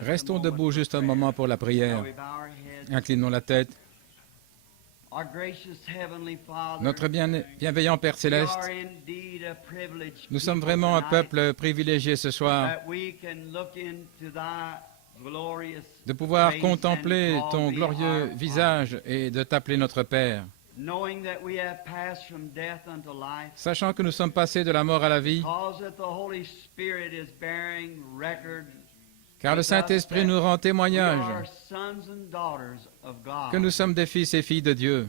Restons debout juste un moment pour la prière. Inclinons la tête. Notre bienveillant Père Céleste, nous sommes vraiment un peuple privilégié ce soir de pouvoir contempler ton glorieux visage et de t'appeler notre Père. Sachant que nous sommes passés de la mort à la vie, car le Saint-Esprit nous rend témoignage que nous sommes des fils et filles de Dieu.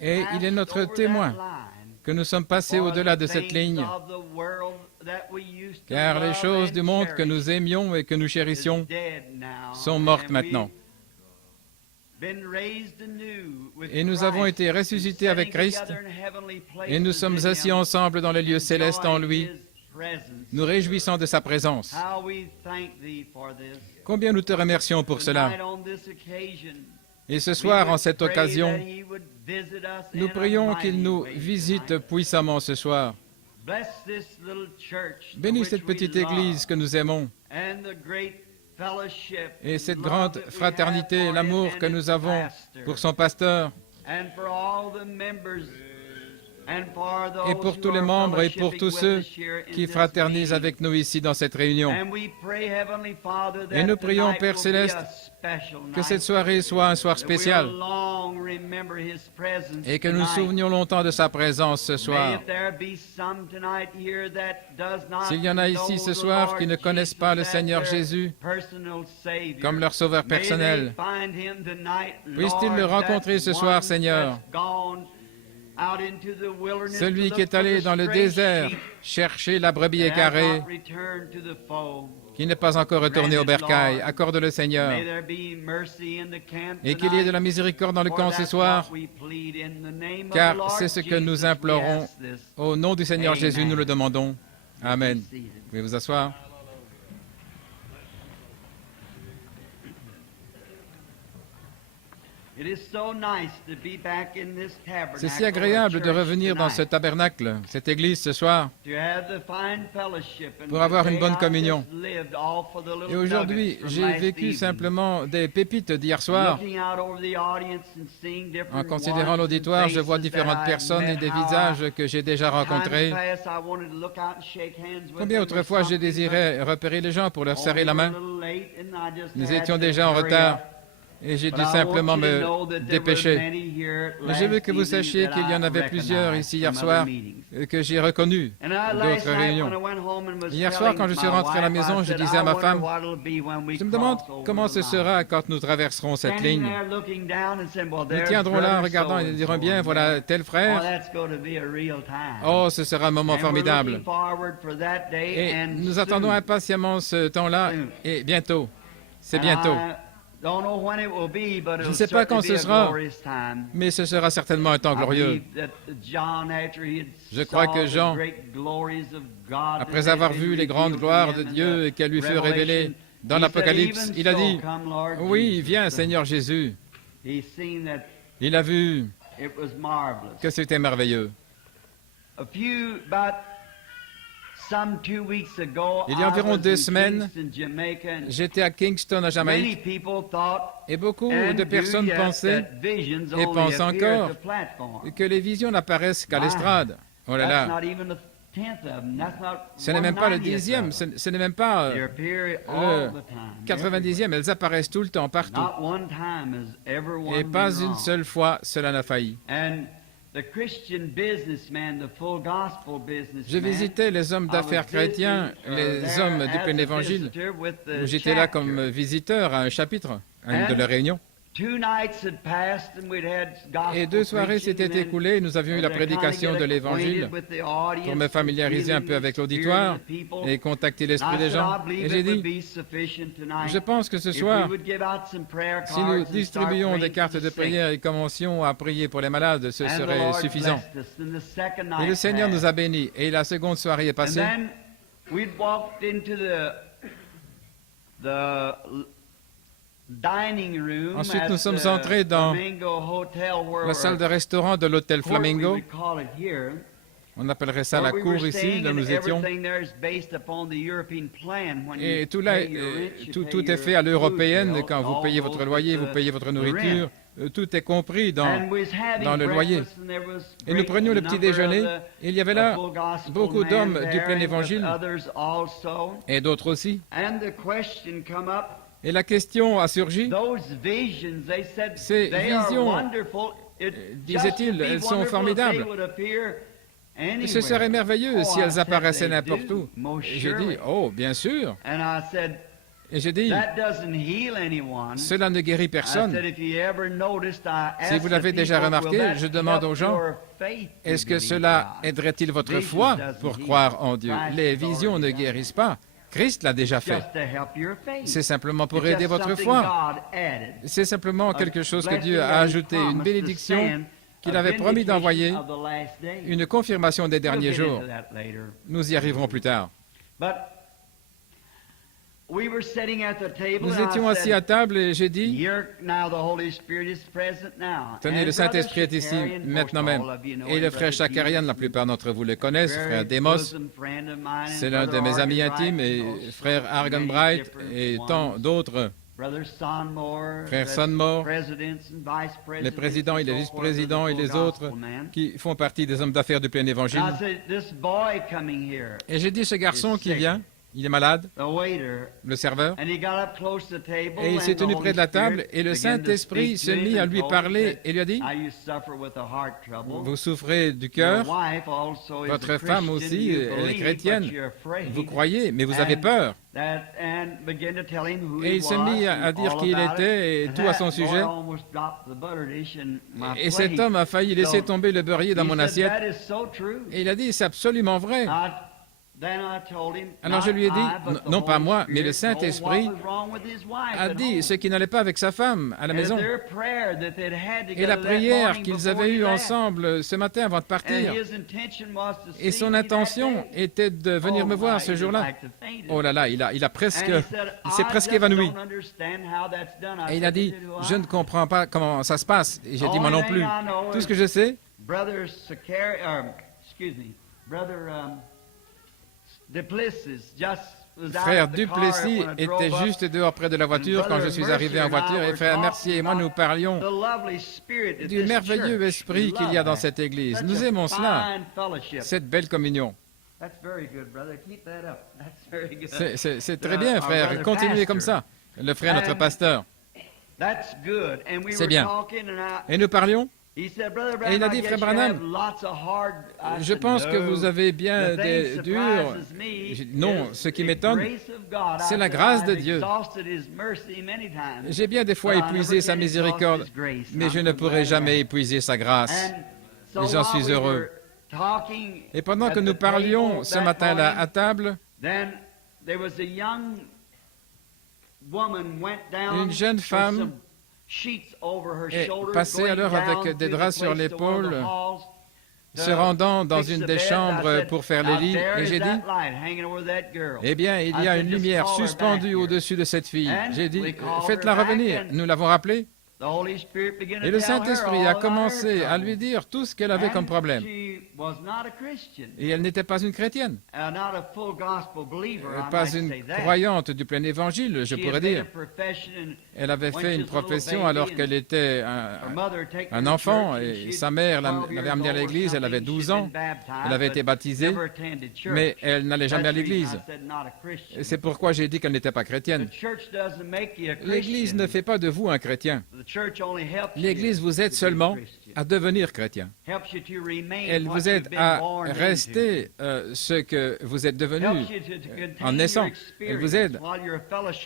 Et il est notre témoin que nous sommes passés au-delà de cette ligne, car les choses du monde que nous aimions et que nous chérissions sont mortes maintenant. Et nous avons été ressuscités avec Christ, et nous sommes assis ensemble dans les lieux célestes en lui, nous réjouissant de sa présence. Combien nous te remercions pour cela. Et ce soir, en cette occasion, nous prions qu'il nous visite puissamment ce soir. Bénis cette petite église que nous aimons et cette grande fraternité, l'amour que nous avons pour son pasteur et pour tous les membres et pour tous ceux qui fraternisent avec nous ici dans cette réunion. Et nous prions, Père Céleste, que cette soirée soit un soir spécial et que nous nous souvenions longtemps de sa présence ce soir. S'il y en a ici ce soir qui ne connaissent pas le Seigneur Jésus comme leur sauveur personnel, puissent-ils le rencontrer ce soir, Seigneur? Celui qui est allé dans le désert chercher la brebis égarée, qui n'est pas encore retourné au bercail, accorde-le, Seigneur. Et qu'il y ait de la miséricorde dans le camp ce soir, car c'est ce que nous implorons. Au nom du Seigneur Jésus, nous le demandons. Amen. Vous pouvez vous asseoir. C'est si agréable de revenir dans ce tabernacle, cette église ce soir, pour avoir une bonne communion. Et aujourd'hui, j'ai vécu simplement des pépites d'hier soir. En considérant l'auditoire, je vois différentes personnes et des visages que j'ai déjà rencontrés. Combien autrefois j'ai désiré repérer les gens pour leur serrer la main. Nous étions déjà en retard. Et j'ai dû simplement me dépêcher. Mais je veux que vous sachiez qu'il y en avait plusieurs ici hier soir que j'ai reconnus d'autres réunions. Hier soir, quand je suis rentré à la maison, je disais à ma femme, je me demande comment ce sera quand nous traverserons cette ligne. Nous tiendrons là en regardant et nous dirons bien, voilà tel frère. Oh, ce sera un moment formidable. Et nous attendons impatiemment ce temps-là et bientôt. C'est bientôt. Je ne sais pas quand ce sera, mais ce sera certainement un temps glorieux. Je crois que Jean, après avoir vu les grandes gloires de Dieu et qu'elles lui furent révélées dans l'Apocalypse, il a dit, « Oui, viens, Seigneur Jésus. » Il a vu que c'était merveilleux. Il y a environ 2 semaines, j'étais à Kingston, à Jamaïque, et beaucoup de personnes pensaient, et pensent encore, que les visions n'apparaissent qu'à l'estrade. Oh là là! Ce n'est même pas le 10e, ce n'est même pas le 90e, elles apparaissent tout le temps, partout. Et pas une seule fois, cela n'a failli. Je visitais les hommes d'affaires chrétiens, les hommes du plein évangile, où j'étais là comme visiteur à un chapitre, à une de leurs réunions. Et 2 soirées s'étaient écoulées, nous avions eu la prédication de l'Évangile pour me familiariser un peu avec l'auditoire et contacter l'esprit des gens. Et j'ai dit, je pense que ce soir, si nous distribuions des cartes de prière et commencions à prier pour les malades, ce serait suffisant. Et le Seigneur nous a bénis. Et la seconde soirée est passée. Ensuite, nous sommes entrés dans la salle de restaurant de l'hôtel Flamingo. On appellerait ça la cour ici, là nous étions. Et tout là, tout est fait à l'européenne. Quand vous payez votre loyer, vous payez votre nourriture. Tout est compris dans le loyer. Et nous prenions le petit déjeuner. Et il y avait là beaucoup d'hommes du plein évangile et d'autres aussi. Et la question a surgi. Ces visions, disait-il, elles sont formidables. Ce serait merveilleux si elles apparaissaient n'importe où. Et j'ai dit, oh, bien sûr. Et j'ai dit, cela ne guérit personne. Si vous l'avez déjà remarqué, je demande aux gens, est-ce que cela aiderait-il votre foi pour croire en Dieu? Les visions ne guérissent pas. Christ l'a déjà fait. C'est simplement pour aider votre foi. C'est simplement quelque chose que Dieu a ajouté, une bénédiction qu'il avait promis d'envoyer, une confirmation des derniers jours. Nous y arriverons plus tard. Nous étions assis à table et j'ai dit, tenez, le Saint-Esprit est ici maintenant même. Et le frère Chakarian, la plupart d'entre vous le connaissent, frère Demos, c'est l'un de mes amis intimes, et frère Arganbright et tant d'autres, frère Sonmore, les présidents et les vice-présidents et les autres qui font partie des hommes d'affaires du plein évangile. Et j'ai dit, ce garçon qui vient, il est malade, le serveur, et il s'est tenu près de la table, et le Saint-Esprit se mit à lui parler et lui a dit, vous souffrez du cœur, votre femme aussi, elle est chrétienne, vous croyez, mais vous avez peur. Et il s'est mis à dire qui il était et tout à son sujet. Et cet homme a failli laisser tomber le beurrier dans mon assiette. Et il a dit, c'est absolument vrai. Alors je lui ai dit, non pas moi, mais le Saint-Esprit a dit ce qui n'allait pas avec sa femme à la maison. Et la prière qu'ils avaient eue ensemble ce matin avant de partir, et son intention était de venir me voir ce jour-là. Oh là là, il s'est presque évanoui. Et il a dit, je ne comprends pas comment ça se passe. Et j'ai dit, moi non plus. Tout ce que je sais, frère Duplessis était juste dehors près de la voiture quand je suis arrivé en voiture, et frère Mercier et moi nous parlions du merveilleux esprit qu'il y a dans cette église. Nous aimons cela, cette belle communion. C'est très bien, frère. Continuez comme ça. Le frère, notre pasteur. C'est bien. Et nous parlions. Et il a dit, frère Branham, je pense que vous avez bien des durs. Non, ce qui m'étonne, c'est la grâce de Dieu. J'ai bien des fois épuisé sa miséricorde, mais je ne pourrai jamais épuiser sa grâce. Et j'en suis heureux. Et pendant que nous parlions ce matin-là à table, une jeune femme est passée alors avec des draps sur l'épaule, se rendant dans une des chambres pour faire les lits, et j'ai dit, eh bien, il y a une lumière suspendue au-dessus de cette fille. J'ai dit, faites-la revenir. Nous l'avons rappelée. Et le Saint-Esprit a commencé à lui dire tout ce qu'elle avait comme problème. Et elle n'était pas une chrétienne, pas une croyante du plein évangile, je pourrais dire. Elle avait fait une profession alors qu'elle était un enfant, et sa mère l'avait amenée à l'église, elle avait 12 ans, elle avait été baptisée, mais elle n'allait jamais à l'église. Et c'est pourquoi j'ai dit qu'elle n'était pas chrétienne. L'église ne fait pas de vous un chrétien. L'Église vous aide seulement à devenir chrétien. Elle vous aide à rester ce que vous êtes devenu en naissant. Elle vous aide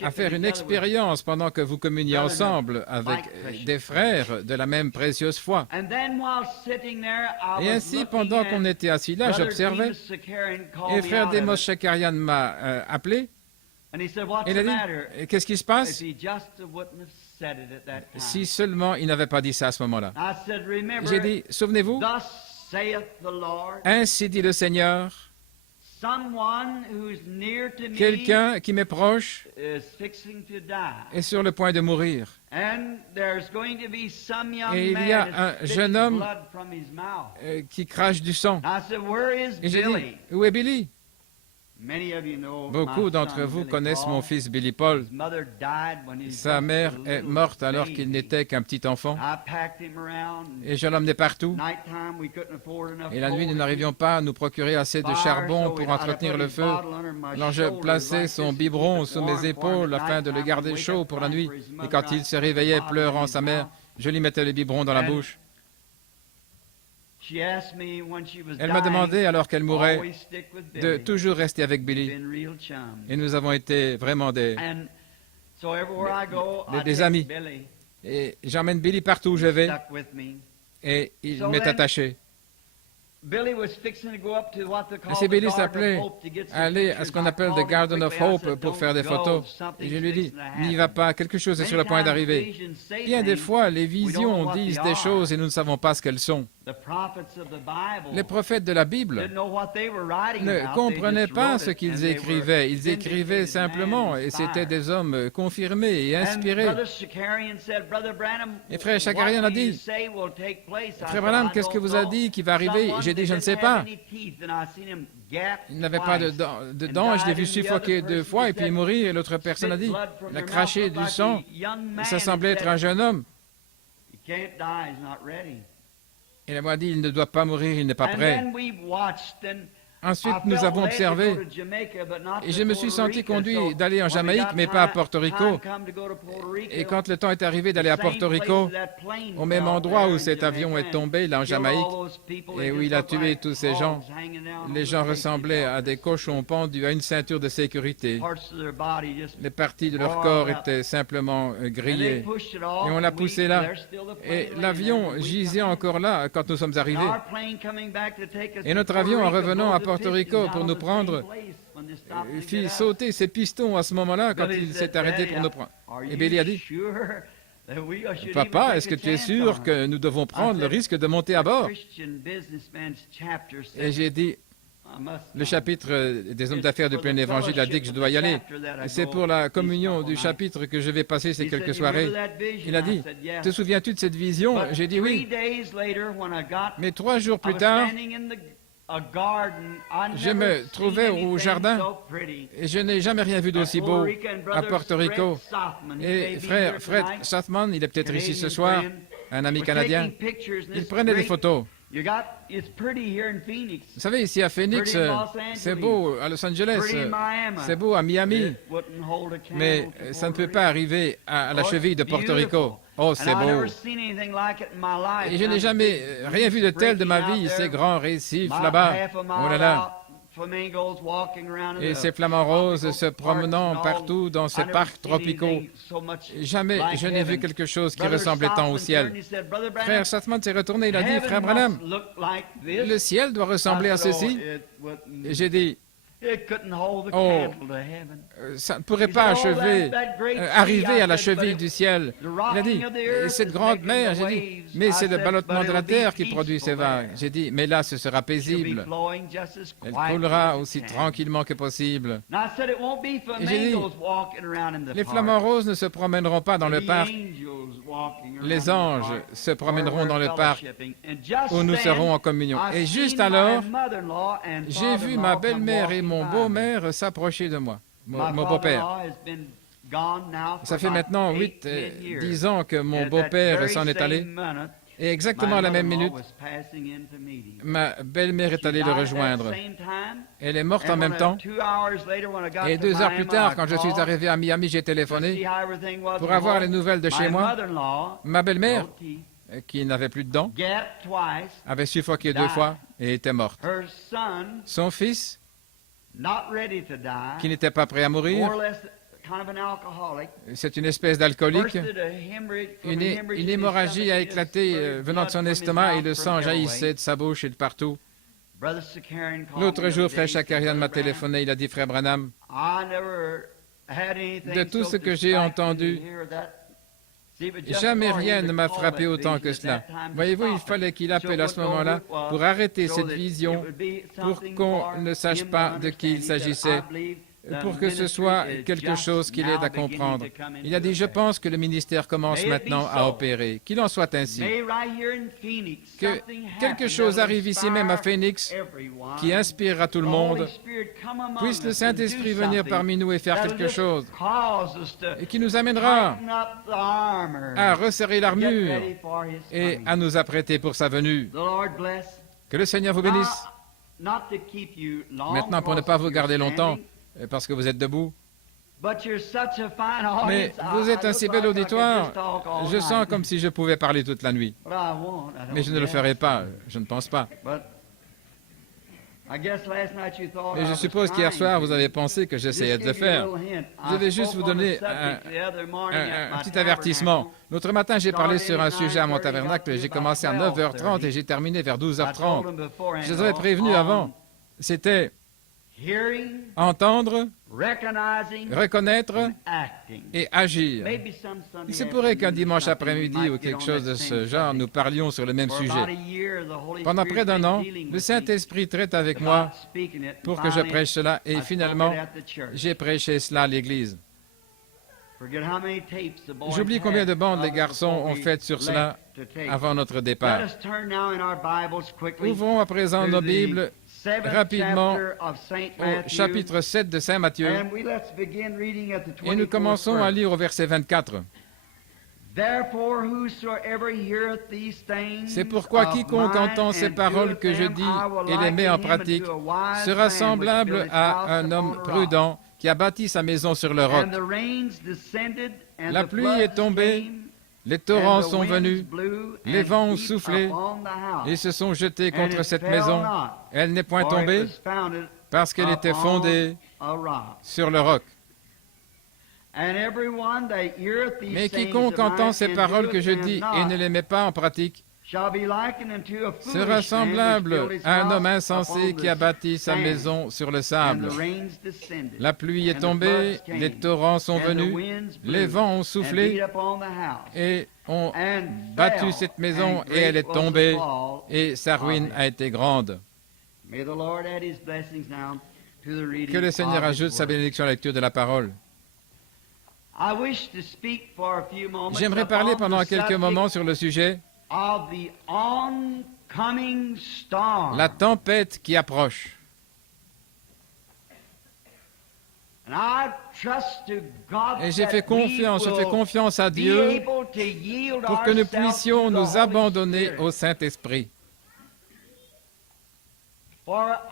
à faire une expérience pendant que vous communiez ensemble avec des frères de la même précieuse foi. Et ainsi, pendant qu'on était assis là, j'observais, et frère Demos Chakarian m'a appelé. Il a dit, qu'est-ce qui se passe? Si seulement il n'avait pas dit ça à ce moment-là. J'ai dit, souvenez-vous, ainsi dit le Seigneur, Quelqu'un qui m'est proche est sur le point de mourir. Et il y a un jeune homme qui crache du sang. Et j'ai dit, où est Billy? Beaucoup d'entre vous connaissent mon fils Billy Paul. Sa mère est morte alors qu'il n'était qu'un petit enfant. Et je l'emmenais partout. Et la nuit, nous n'arrivions pas à nous procurer assez de charbon pour entretenir le feu. Alors je plaçais son biberon sous mes épaules afin de le garder chaud pour la nuit. Et quand il se réveillait pleurant sa mère, je lui mettais le biberon dans la bouche. Elle m'a demandé, alors qu'elle mourait, de toujours rester avec Billy. Et nous avons été vraiment des amis. Et j'emmène Billy partout où je vais. Et il m'est attaché. Et Billy s'appelait aller à ce qu'on appelle The Garden of Hope pour faire des photos. Et je lui dis, n'y va pas, quelque chose est sur le point d'arriver. Bien des fois, les visions disent des choses et nous ne savons pas ce qu'elles sont. Les prophètes de la Bible ne comprenaient pas ce qu'ils écrivaient. Ils écrivaient simplement et c'étaient des hommes confirmés et inspirés. Et frère Shakarian a dit, frère Branham, qu'est-ce que vous a dit qui va arriver? J'ai dit, je ne sais pas. Il n'avait pas de dents, je l'ai vu suffoquer 2 fois et puis mourir. Et l'autre personne a dit, il a craché du sang. Ça semblait être un jeune homme. Et elle m'a dit, il ne doit pas mourir, il n'est pas prêt. Ensuite, nous avons observé, et je me suis senti conduit d'aller en Jamaïque, mais pas à Porto Rico. Et quand le temps est arrivé d'aller à Porto Rico, au même endroit où cet avion est tombé, là en Jamaïque, et où il a tué tous ces gens, les gens ressemblaient à des cochons pendus à une ceinture de sécurité. Les parties de leur corps étaient simplement grillées. Et on l'a poussé là. Et l'avion gisait encore là quand nous sommes arrivés. Et notre avion, en revenant à Porto Rico pour nous prendre, fit sauter ses pistons à ce moment-là quand il s'est arrêté pour nous prendre. Et Billy a dit, « Papa, est-ce que tu es sûr que nous devons prendre le risque de monter à bord? » Et j'ai dit, le chapitre des hommes d'affaires du plein évangile a dit que je dois y aller. C'est pour la communion du chapitre que je vais passer ces quelques soirées. Il a dit, te souviens-tu de cette vision? J'ai dit oui. Mais 3 jours plus tard, je me trouvais au jardin et je n'ai jamais rien vu d'aussi beau à Porto Rico. Et frère Fred Southman, il est peut-être ici ce soir, un ami canadien, il prenait des photos. Vous savez, ici à Phoenix, c'est beau, à Los Angeles, c'est beau à Miami, mais ça ne peut pas arriver à la cheville de Porto Rico. Oh, c'est beau. Et je n'ai jamais rien vu de tel de ma vie, ces grands récifs là-bas. Oh là là. Et ces flamants roses se promenant partout dans ces parcs tropicaux. Jamais je n'ai vu quelque chose qui ressemblait tant au ciel. Frère Southman s'est retourné, il a dit, frère Branham, le ciel doit ressembler à ceci. Et j'ai dit, oh, ça ne pourrait pas arriver à la cheville du ciel. Il a dit, cette grande mer, j'ai dit, mais c'est le ballottement de la terre qui produit ces vagues. J'ai dit, mais là, ce sera paisible. Elle coulera aussi tranquillement que possible. Et j'ai dit, les flamants roses ne se promèneront pas dans le parc. Les anges se promèneront dans le parc où nous serons en communion. Et juste alors, j'ai vu ma belle-mère et mon beau-mère s'approcher de moi, mon beau-père. Ça fait maintenant 10 ans que mon beau-père s'en est allé. Et exactement à la même minute, ma belle-mère est allée le rejoindre. Elle est morte en même temps. Et 2 heures plus tard, quand je suis arrivé à Miami, j'ai téléphoné pour avoir les nouvelles de chez moi. Ma belle-mère, qui n'avait plus de dents, avait suffoqué 2 fois et était morte. Son fils, qui n'était pas prêt à mourir, c'est une espèce d'alcoolique. Une hémorragie a éclaté venant de son estomac et le sang jaillissait de sa bouche et de partout. L'autre jour, frère Shakarian m'a téléphoné, il a dit, frère Branham, de tout ce que j'ai entendu, Jamais rien ne m'a frappé autant que cela. Voyez-vous, il fallait qu'il appelle à ce moment-là pour arrêter cette vision, pour qu'on ne sache pas de qui il s'agissait, pour que ce soit quelque chose qu'il aide à comprendre. Il a dit, je pense que le ministère commence maintenant à opérer. Qu'il en soit ainsi. Que quelque chose arrive ici même à Phoenix qui inspirera tout le monde. Puisse le Saint-Esprit venir parmi nous et faire quelque chose et qui nous amènera à resserrer l'armure et à nous apprêter pour sa venue. Que le Seigneur vous bénisse. Maintenant, pour ne pas vous garder longtemps, parce que vous êtes debout. Mais vous êtes un si bel auditoire, je sens comme si je pouvais parler toute la nuit. Mais je ne le ferai pas, je ne pense pas. Mais je suppose qu'hier soir, vous avez pensé que j'essayais de le faire. Je vais juste vous donner un petit avertissement. L'autre matin, j'ai parlé sur un sujet à mon tabernacle. J'ai commencé à 9h30 et j'ai terminé vers 12h30. Je vous avais prévenu avant. C'était entendre, reconnaître et agir. Il se pourrait qu'un dimanche après-midi ou quelque chose de ce genre, nous parlions sur le même sujet. Pendant près d'un an, le Saint-Esprit traite avec moi pour que je prêche cela et finalement, j'ai prêché cela à l'Église. J'oublie combien de bandes les garçons ont faites sur cela avant notre départ. Ouvrons à présent nos Bibles rapidement au chapitre 7 de Saint Matthieu et nous commençons à lire au verset 24. C'est pourquoi quiconque entend ces paroles que je dis et les met en pratique sera semblable à un homme prudent qui a bâti sa maison sur le roc. La pluie est tombée, les torrents sont venus, les vents ont soufflé et se sont jetés contre cette maison. Elle n'est point tombée parce qu'elle était fondée sur le roc. Mais quiconque entend ces paroles que je dis et ne les met pas en pratique sera semblable à un homme insensé qui a bâti sa maison sur le sable. La pluie est tombée, les torrents sont venus, les vents ont soufflé et ont battu cette maison et elle est tombée et sa ruine a été grande. Que le Seigneur ajoute sa bénédiction à la lecture de la parole. J'aimerais parler pendant quelques moments sur le sujet la tempête qui approche. Et je fais confiance à Dieu pour que nous puissions nous abandonner au Saint-Esprit. Car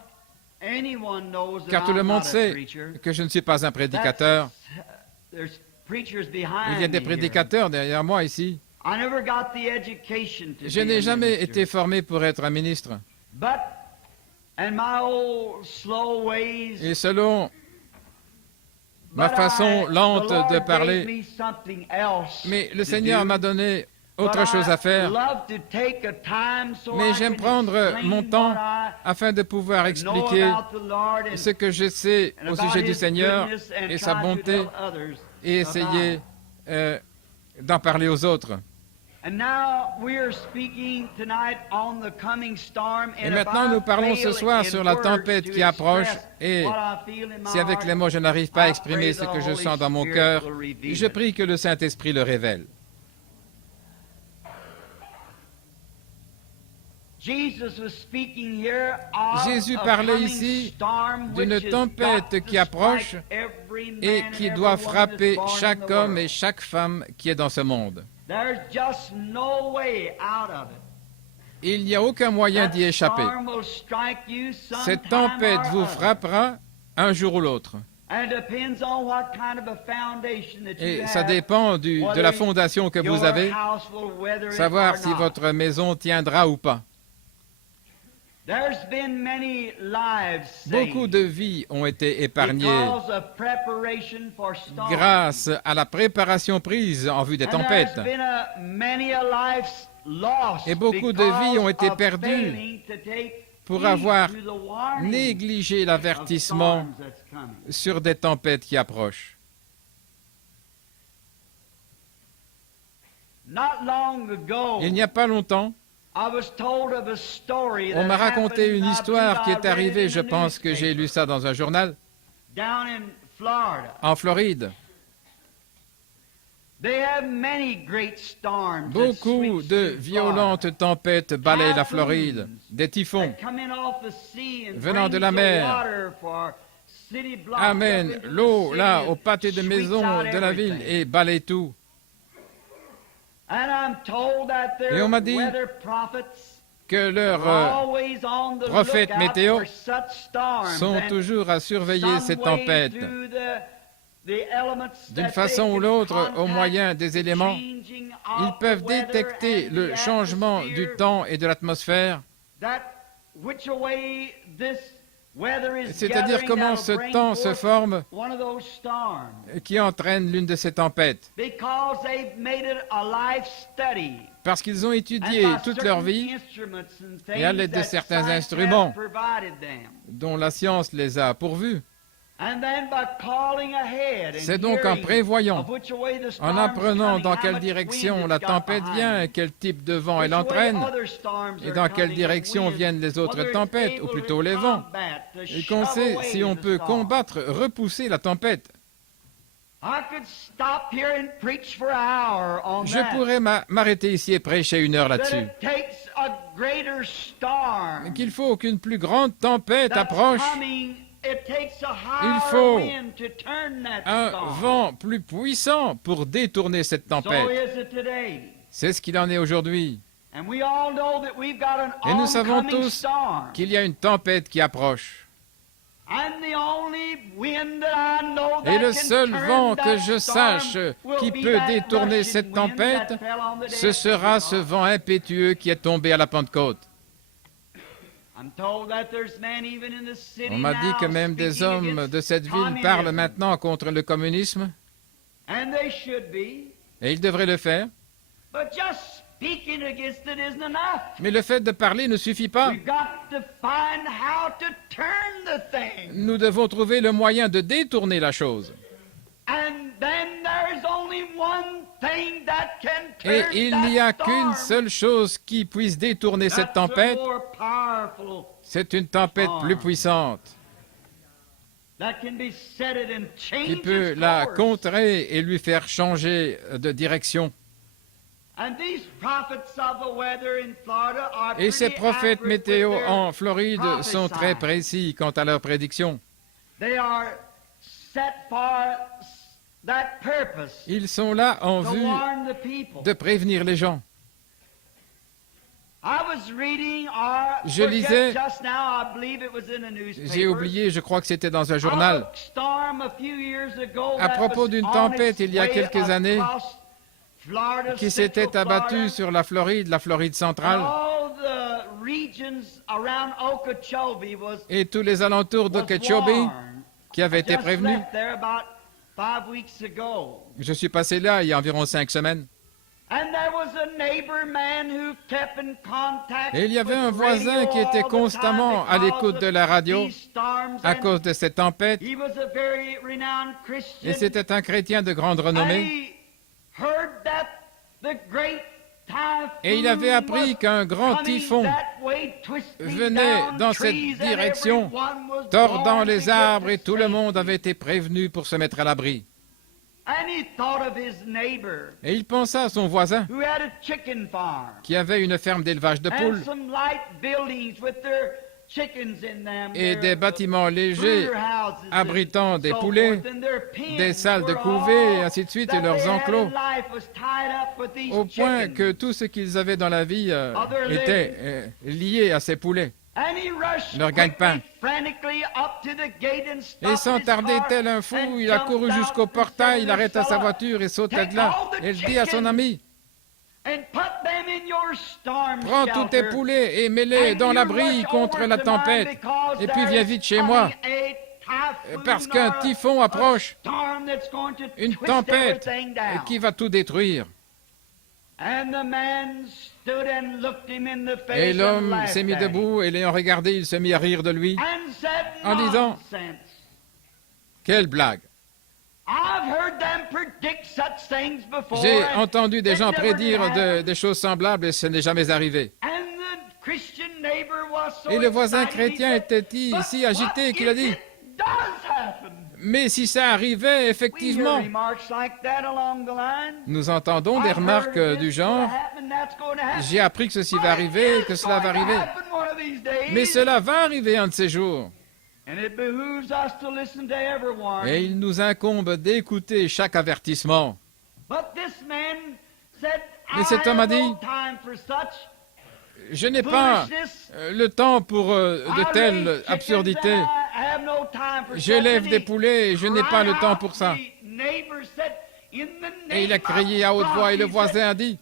tout le monde sait que je ne suis pas un prédicateur. Il y a des prédicateurs derrière moi ici. Je n'ai jamais été formé pour être un ministre. Et selon ma façon lente de parler, mais le Seigneur m'a donné autre chose à faire. Mais j'aime prendre mon temps afin de pouvoir expliquer ce que je sais au sujet du Seigneur et sa bonté et essayer d'en parler aux autres. Et maintenant, nous parlons ce soir sur la tempête qui approche et si avec les mots je n'arrive pas à exprimer ce que je sens dans mon cœur, je prie que le Saint-Esprit le révèle. Jésus parlait ici d'une tempête qui approche et qui doit frapper chaque homme et chaque femme qui est dans ce monde. Il n'y a aucun moyen d'y échapper. Cette tempête vous frappera un jour ou l'autre. Et ça dépend de la fondation que vous avez, savoir si votre maison tiendra ou pas. Beaucoup de vies ont été épargnées grâce à la préparation prise en vue des tempêtes. Et beaucoup de vies ont été perdues pour avoir négligé l'avertissement sur des tempêtes qui approchent. Il n'y a pas longtemps, on m'a raconté une histoire qui est arrivée, je pense que j'ai lu ça dans un journal, en Floride. Beaucoup de violentes tempêtes balayent la Floride, des typhons venant de la mer amènent l'eau là au pâté de maison de la ville et balayent tout. Et on m'a dit que leurs prophètes météo sont toujours à surveiller ces tempêtes. D'une façon ou l'autre, au moyen des éléments, ils peuvent détecter le changement du temps et de l'atmosphère, c'est-à-dire comment ce temps se forme qui entraîne l'une de ces tempêtes. Parce qu'ils ont étudié toute leur vie et à l'aide de certains instruments dont la science les a pourvus. C'est donc en prévoyant, en apprenant dans quelle direction la tempête vient, quel type de vent elle entraîne, et dans quelle direction viennent les autres tempêtes, ou plutôt les vents, et qu'on sait si on peut combattre, repousser la tempête. Je pourrais m'arrêter ici et prêcher 1 heure là-dessus. Qu'il faut qu'une plus grande tempête approche. Il faut un vent plus puissant pour détourner cette tempête. C'est ce qu'il en est aujourd'hui. Et nous savons tous qu'il y a une tempête qui approche. Et le seul vent que je sache qui peut détourner cette tempête, ce sera ce vent impétueux qui est tombé à la Pentecôte. On m'a dit que même des hommes de cette ville parlent maintenant contre le communisme, et ils devraient le faire. Mais le fait de parler ne suffit pas. Nous devons trouver le moyen de détourner la chose. Et il n'y a qu'une seule chose qui puisse détourner cette tempête. C'est une tempête plus puissante qui peut la contrer et lui faire changer de direction. Et ces prophètes météo en Floride sont très précis quant à leurs prédictions. Ils sont là en vue de prévenir les gens. Je lisais, j'ai oublié, je crois que c'était dans un journal, à propos d'une tempête il y a quelques années qui s'était abattue sur la Floride centrale, et tous les alentours d'Okeechobee qui avaient été prévenus. Je suis passé là il y a environ 5 semaines. Et il y avait un voisin qui était constamment à l'écoute de la radio à cause de cette tempête. Et c'était un chrétien de grande renommée. Et il avait appris qu'un grand typhon venait dans cette direction, tordant les arbres, et tout le monde avait été prévenu pour se mettre à l'abri. Et il pensa à son voisin, qui avait une ferme d'élevage de poules, et des bâtiments légers abritant des poulets, des salles de couvée, et ainsi de suite, et leurs enclos, au point que tout ce qu'ils avaient dans la vie était lié à ces poulets, leur gagne-pain. Et sans tarder, tel un fou, il a couru jusqu'au portail, il arrêta sa voiture et sauta de là. Et il dit à son ami, prends tous tes poulets et mets-les dans l'abri contre la tempête. Et puis viens vite chez moi, parce qu'un typhon approche, une tempête qui va tout détruire. Et l'homme s'est mis debout et l'ayant regardé, il se mit à rire de lui en disant, quelle blague! J'ai entendu des gens prédire des choses semblables et ce n'est jamais arrivé. Et le voisin chrétien était si agité qu'il a dit, mais si ça arrivait, effectivement, nous entendons des remarques du genre, j'ai appris que ceci va arriver, que cela va arriver. Mais cela va arriver un de ces jours. Et il nous incombe d'écouter chaque avertissement. Mais cet homme a dit, je n'ai pas le temps pour de telles absurdités. J'élève des poulets et je n'ai pas le temps pour ça. Et il a crié à haute voix et le voisin a dit,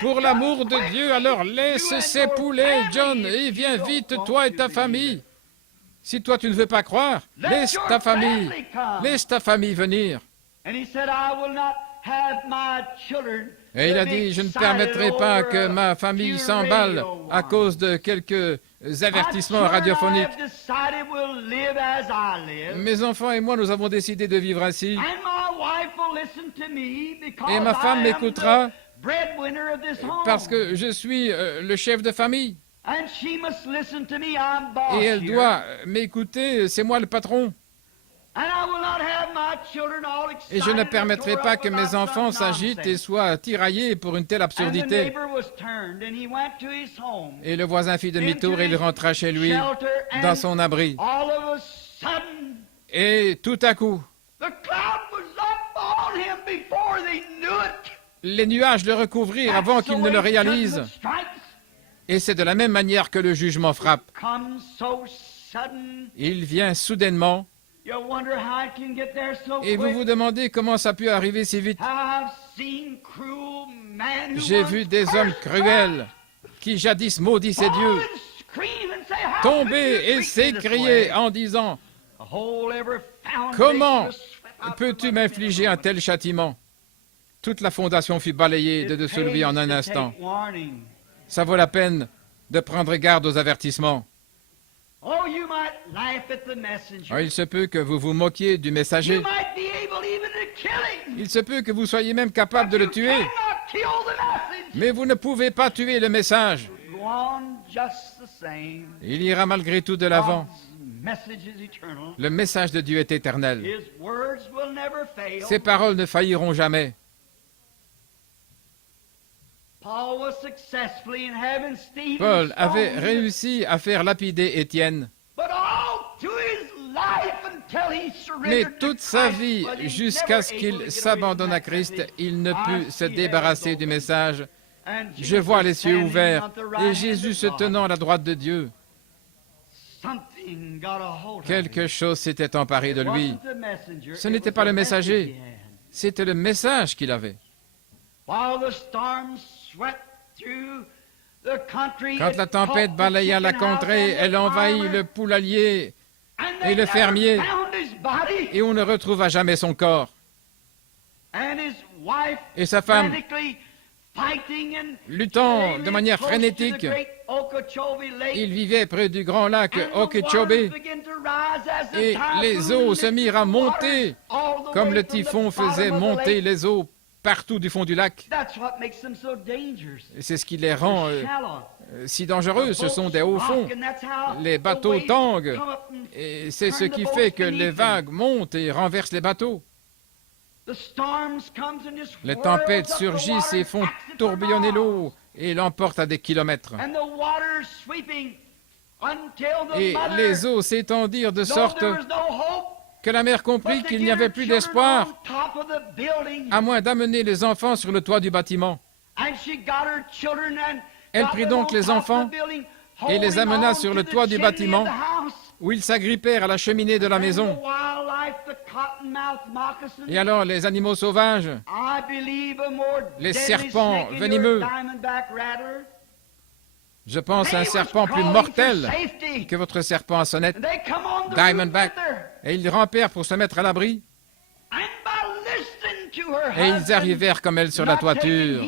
pour l'amour de Dieu, alors laisse ces poulets, John, et viens vite, toi et ta famille. Si toi tu ne veux pas croire, laisse ta famille venir. Et il a dit, je ne permettrai pas que ma famille s'emballe à cause de quelques avertissements radiophoniques. Mes enfants et moi, nous avons décidé de vivre ainsi. Et ma femme m'écoutera parce que je suis le chef de famille. Et elle doit m'écouter, c'est moi le patron. Et je ne permettrai pas que mes enfants s'agitent et soient tiraillés pour une telle absurdité. Et le voisin fit demi-tour et il rentra chez lui, dans son abri. Et tout à coup, les nuages le recouvrirent avant qu'il ne le réalise. Et c'est de la même manière que le jugement frappe. Il vient soudainement. Et vous vous demandez comment ça a pu arriver si vite. J'ai vu des hommes cruels qui jadis maudissaient Dieu tomber et s'écrier en disant « Comment peux-tu m'infliger un tel châtiment ?» Toute la fondation fut balayée de dessous lui en un instant. Ça vaut la peine de prendre garde aux avertissements. Il se peut que vous vous moquiez du messager. Il se peut que vous soyez même capable de le tuer. Mais vous ne pouvez pas tuer le message. Il ira malgré tout de l'avant. Le message de Dieu est éternel. Ses paroles ne failliront jamais. Paul avait réussi à faire lapider Étienne. Mais toute sa vie, jusqu'à ce qu'il s'abandonne à Christ, il ne put se débarrasser du message. Je vois les cieux ouverts et Jésus se tenant à la droite de Dieu. Quelque chose s'était emparé de lui. Ce n'était pas le messager, c'était le message qu'il avait. Quand la tempête balaya la contrée, elle envahit le poulailler et le fermier, et on ne retrouva jamais son corps. Et sa femme, luttant de manière frénétique, il vivait près du grand lac Okeechobee, et les eaux se mirent à monter, comme le typhon faisait monter les eaux partout du fond du lac. Et c'est ce qui les rend si dangereux. Ce sont des hauts fonds. Les bateaux tanguent. Et c'est ce qui fait que les vagues montent et renversent les bateaux. Les tempêtes surgissent et font tourbillonner l'eau et l'emportent à des kilomètres. Et les eaux s'étendirent de sorte que la mère comprit qu'il n'y avait plus d'espoir, à moins d'amener les enfants sur le toit du bâtiment. Elle prit donc les enfants et les amena sur le toit du bâtiment, où ils s'agrippèrent à la cheminée de la maison. Et alors les animaux sauvages, les serpents venimeux, je pense à un serpent plus mortel que votre serpent à sonnette, Diamondback, et ils rampèrent pour se mettre à l'abri. Et ils arrivèrent comme elle sur la toiture.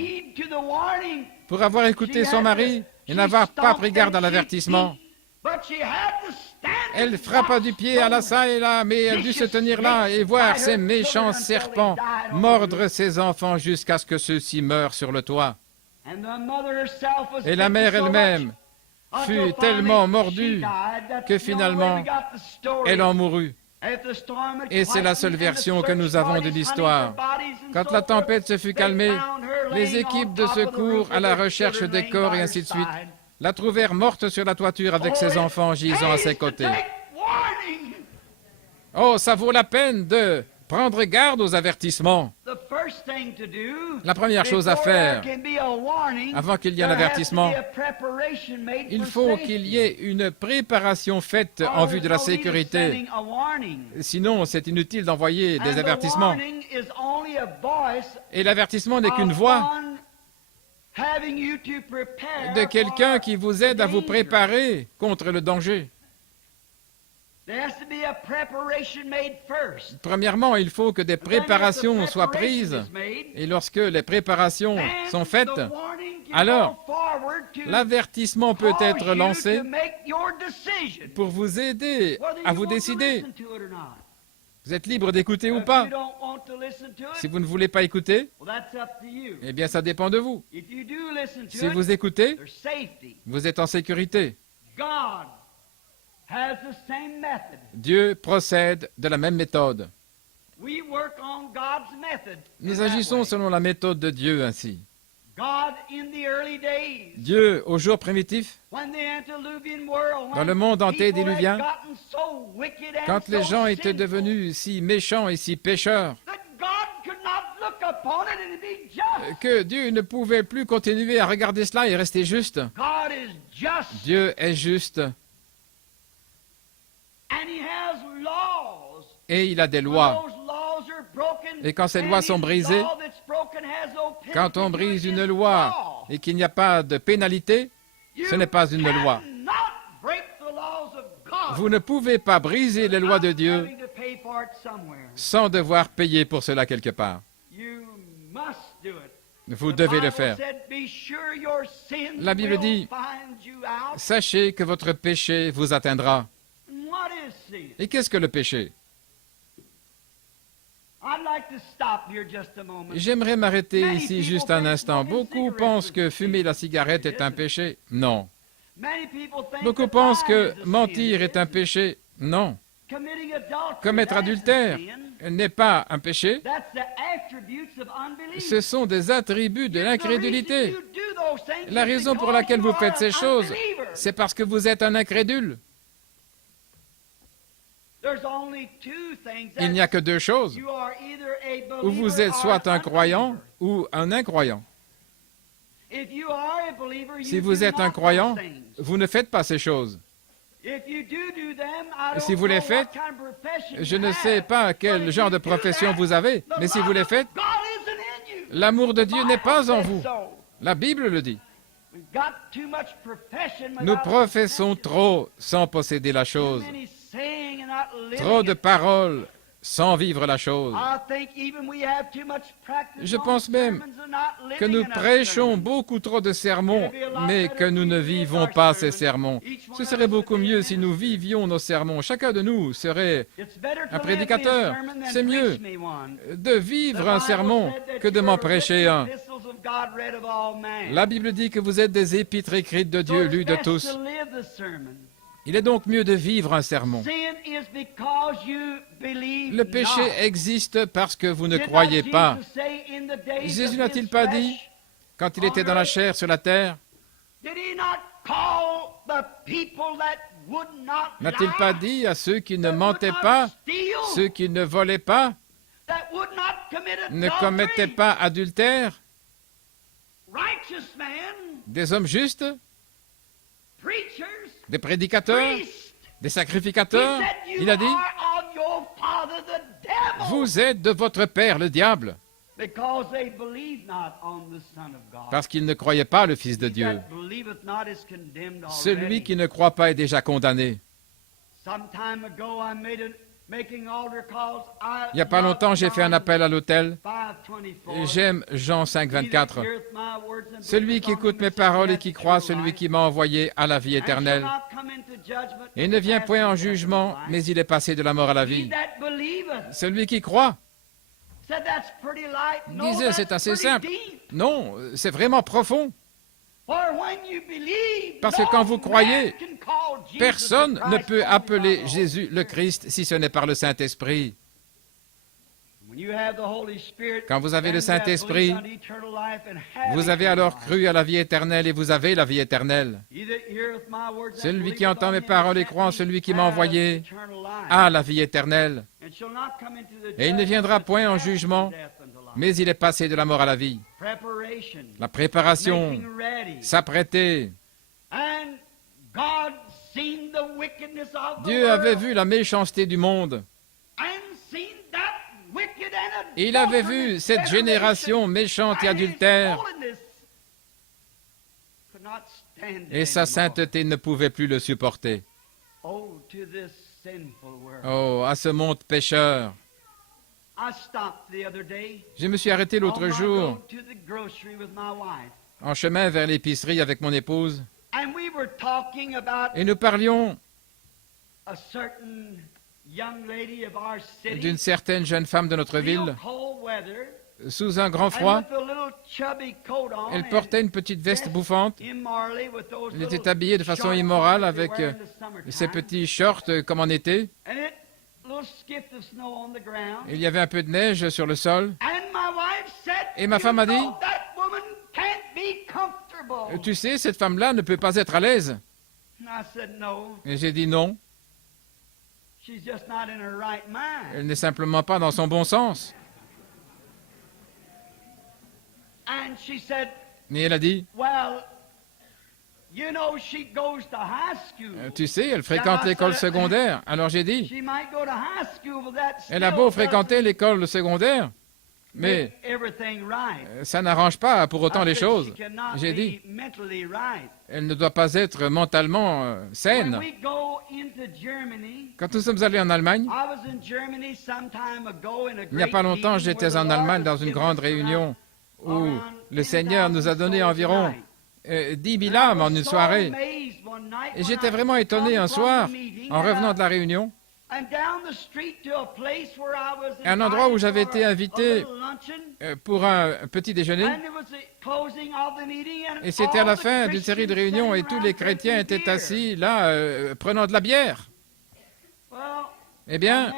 Pour avoir écouté son mari et n'avoir pas pris garde à l'avertissement. Elle frappa du pied à la ça et là, mais elle dut se tenir là et voir ces méchants serpents mordre ses enfants jusqu'à ce que ceux-ci meurent sur le toit. Et la mère elle-même fut tellement mordue que finalement, elle en mourut. Et c'est la seule version que nous avons de l'histoire. Quand la tempête se fut calmée, les équipes de secours à la recherche des corps et ainsi de suite la trouvèrent morte sur la toiture avec ses enfants gisant à ses côtés. Oh, ça vaut la peine de prendre garde aux avertissements. La première chose à faire, avant qu'il y ait un avertissement, il faut qu'il y ait une préparation faite en vue de la sécurité. Sinon, c'est inutile d'envoyer des avertissements. Et l'avertissement n'est qu'une voix de quelqu'un qui vous aide à vous préparer contre le danger. Premièrement, il faut que des préparations soient prises. Et lorsque les préparations sont faites, alors l'avertissement peut être lancé pour vous aider à vous décider. Vous êtes libre d'écouter ou pas. Si vous ne voulez pas écouter, eh bien ça dépend de vous. Si vous écoutez, vous êtes en sécurité. Dieu procède de la même méthode. Nous agissons selon la méthode de Dieu ainsi. Dieu, au jour primitif, dans le monde antédiluvien, quand les gens étaient devenus si méchants et si pécheurs, que Dieu ne pouvait plus continuer à regarder cela et rester juste. Dieu est juste. Et il a des lois. Et quand ces lois sont brisées, quand on brise une loi et qu'il n'y a pas de pénalité, ce n'est pas une loi. Vous ne pouvez pas briser les lois de Dieu sans devoir payer pour cela quelque part. Vous devez le faire. La Bible dit, sachez que votre péché vous atteindra. Et qu'est-ce que le péché? J'aimerais m'arrêter ici juste un instant. Beaucoup pensent que fumer la cigarette est un péché. Non. Beaucoup pensent que mentir est un péché. Non. Commettre adultère n'est pas un péché. Ce sont des attributs de l'incrédulité. La raison pour laquelle vous faites ces choses, c'est parce que vous êtes un incrédule. Il n'y a que deux choses. Ou vous êtes soit un croyant ou un incroyant. Si vous êtes un croyant, vous ne faites pas ces choses. Si vous les faites, je ne sais pas quel genre de profession vous avez, mais si vous les faites, l'amour de Dieu n'est pas en vous. La Bible le dit. Nous professons trop sans posséder la chose. Trop de paroles sans vivre la chose. Je pense même que nous prêchons beaucoup trop de sermons, mais que nous ne vivons pas ces sermons. Ce serait beaucoup mieux si nous vivions nos sermons. Chacun de nous serait un prédicateur. C'est mieux de vivre un sermon que de m'en prêcher un. La Bible dit que vous êtes des épîtres écrites de Dieu, lues de tous. Il est donc mieux de vivre un sermon. Le péché existe parce que vous ne croyez pas. Jésus n'a-t-il pas dit, quand il était dans la chair sur la terre, n'a-t-il pas dit à ceux qui ne mentaient pas, ceux qui ne volaient pas, ne commettaient pas adultère, des hommes justes, des prédicateurs, des sacrificateurs? Il a dit, vous êtes de votre père le diable, parce qu'il ne croyait pas le Fils de Dieu. Celui qui ne croit pas est déjà condamné. Il n'y a pas longtemps, j'ai fait un appel à l'autel. J'aime Jean 5, 24. Celui qui écoute mes paroles et qui croit, celui qui m'a envoyé à la vie éternelle. Et ne vient point en jugement, mais il est passé de la mort à la vie. Celui qui croit. Disait, c'est assez simple. Non, c'est vraiment profond. Parce que quand vous croyez, personne ne peut appeler Jésus le Christ si ce n'est par le Saint-Esprit. Quand vous avez le Saint-Esprit, vous avez alors cru à la vie éternelle et vous avez la vie éternelle. Celui qui entend mes paroles et croit en celui qui m'a envoyé a la vie éternelle. Et il ne viendra point en jugement, mais il est passé de la mort à la vie. La préparation, s'apprêter. Dieu avait vu la méchanceté du monde. Il avait vu cette génération méchante et adultère. Et sa sainteté ne pouvait plus le supporter. Oh, à ce monde pécheur. Je me suis arrêté l'autre jour en chemin vers l'épicerie avec mon épouse et nous parlions d'une certaine jeune femme de notre ville. Sous un grand froid, elle portait une petite veste bouffante. Elle était habillée de façon immorale avec ses petits shorts comme en été. Il y avait un peu de neige sur le sol. Et ma femme a dit, « Tu sais, cette femme-là ne peut pas être à l'aise. » Et j'ai dit non. Elle n'est simplement pas dans son bon sens. Mais elle a dit, tu sais, elle fréquente l'école secondaire. Alors j'ai dit, elle a beau fréquenter l'école secondaire, mais ça n'arrange pas pour autant les choses. J'ai dit, elle ne doit pas être mentalement saine. Quand nous sommes allés en Allemagne, il n'y a pas longtemps, j'étais en Allemagne dans une grande réunion où le Seigneur nous a donné environ 10 000 âmes en une soirée. Et j'étais vraiment étonné un soir, en revenant de la réunion, à un endroit où j'avais été invité pour un petit déjeuner. Et c'était à la fin d'une série de réunions et tous les chrétiens étaient assis là, prenant de la bière. Eh bien,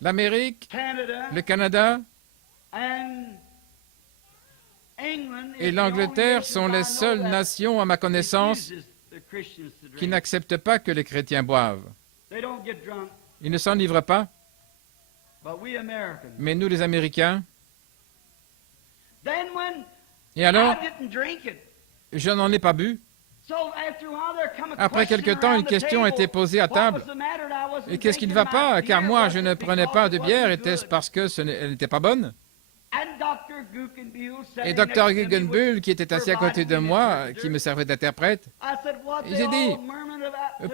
l'Amérique, le Canada et l'Angleterre sont les seules nations, à ma connaissance, qui n'acceptent pas que les chrétiens boivent. Ils ne s'enivrent pas. Mais nous, les Américains, et alors, je n'en ai pas bu. Après quelque temps, une question a été posée à table. Et qu'est-ce qui ne va pas? Car moi, je ne prenais pas de bière. Était-ce parce qu'elle n'était pas bonne? Et Dr. Guggenbull, qui était assis à côté de moi, qui me servait d'interprète, j'ai dit,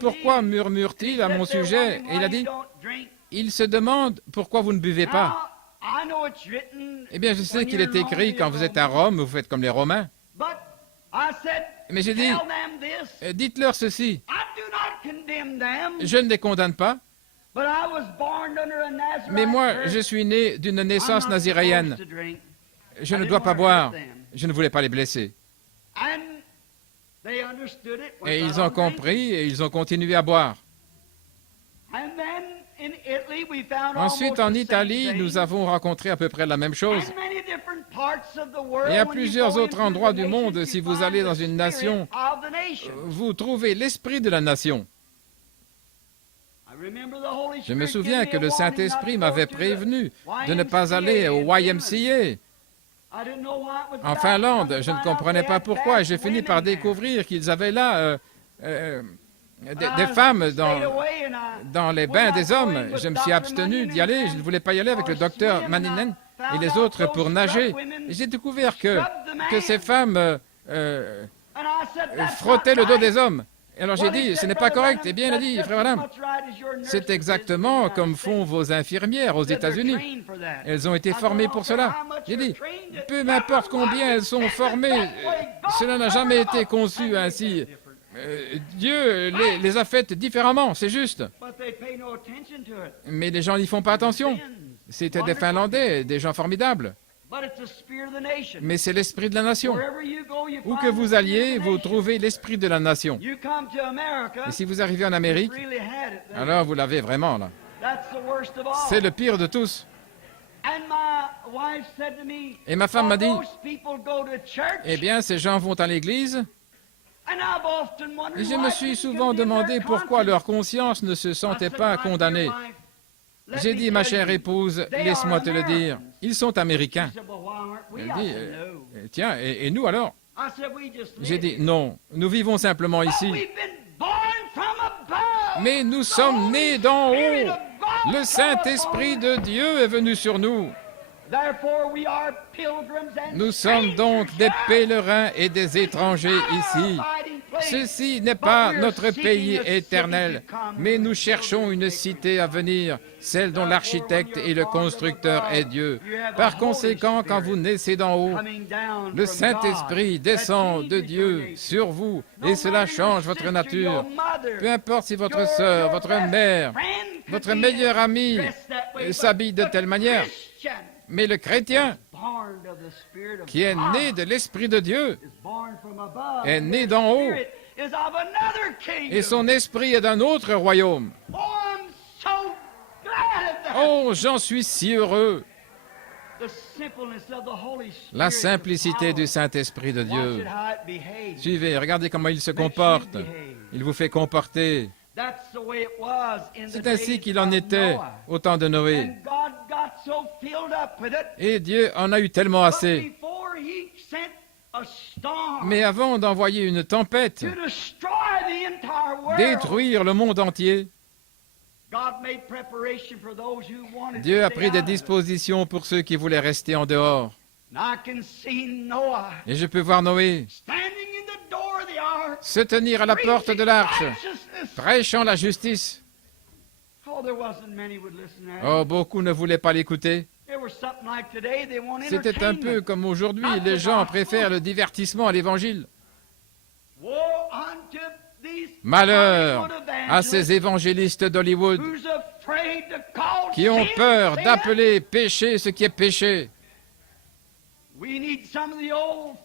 pourquoi murmure-t-il à mon sujet? Et il a dit, il se demande pourquoi vous ne buvez pas. Eh bien, je sais qu'il est écrit, quand vous êtes à Rome, vous faites comme les Romains. Mais j'ai dit, dites-leur ceci, je ne les condamne pas, mais moi, je suis né d'une naissance naziréenne. Je ne dois pas boire. Je ne voulais pas les blesser. Et ils ont compris et ils ont continué à boire. Ensuite, en Italie, nous avons rencontré à peu près la même chose. Et à plusieurs autres endroits du monde, si vous allez dans une nation, vous trouvez l'esprit de la nation. Je me souviens que le Saint-Esprit m'avait prévenu de ne pas aller au YMCA. En Finlande, je ne comprenais pas pourquoi. J'ai fini par découvrir qu'ils avaient là des femmes dans les bains des hommes. Je me suis abstenu d'y aller. Je ne voulais pas y aller avec le docteur Maninen et les autres pour nager. Et j'ai découvert que ces femmes frottaient le dos des hommes. Alors j'ai dit, ce n'est pas correct. Eh bien, il a dit, frère Branham, c'est exactement comme font vos infirmières aux États-Unis. Elles ont été formées pour cela. J'ai dit, peu m'importe combien elles sont formées, cela n'a jamais été conçu ainsi. Dieu les a faites différemment, c'est juste. Mais les gens n'y font pas attention. C'était des Finlandais, des gens formidables. Mais c'est l'esprit de la nation. Où que vous alliez, vous trouvez l'esprit de la nation. Et si vous arrivez en Amérique, alors vous l'avez vraiment là. C'est le pire de tous. Et ma femme m'a dit, eh bien, ces gens vont à l'église. Et je me suis souvent demandé pourquoi leur conscience ne se sentait pas condamnée. J'ai dit, ma chère épouse, laisse-moi te le dire, ils sont américains. Elle dit, tiens, et nous alors? J'ai dit, non, nous vivons simplement ici. Mais nous sommes nés d'en haut. Le Saint-Esprit de Dieu est venu sur nous. Nous sommes donc des pèlerins et des étrangers ici. Ceci n'est pas notre pays éternel, mais nous cherchons une cité à venir, celle dont l'architecte et le constructeur est Dieu. Par conséquent, quand vous naissez d'en haut, le Saint-Esprit descend de Dieu sur vous et cela change votre nature. Peu importe si votre sœur, votre mère, votre meilleure amie s'habille de telle manière, mais le chrétien, qui est né de l'Esprit de Dieu, est né d'en haut, et son esprit est d'un autre royaume. Oh, j'en suis si heureux. La simplicité du Saint-Esprit de Dieu. Suivez, regardez comment il se comporte. Il vous fait comporter. C'est ainsi qu'il en était au temps de Noé. Et Dieu en a eu tellement assez. Mais avant d'envoyer une tempête, détruire le monde entier, Dieu a pris des dispositions pour ceux qui voulaient rester en dehors. Et je peux voir Noé se tenir à la porte de l'arche, prêchant la justice. Oh, beaucoup ne voulaient pas l'écouter. C'était un peu comme aujourd'hui, les gens préfèrent le divertissement à l'évangile. Malheur à ces évangélistes d'Hollywood qui ont peur d'appeler péché ce qui est péché.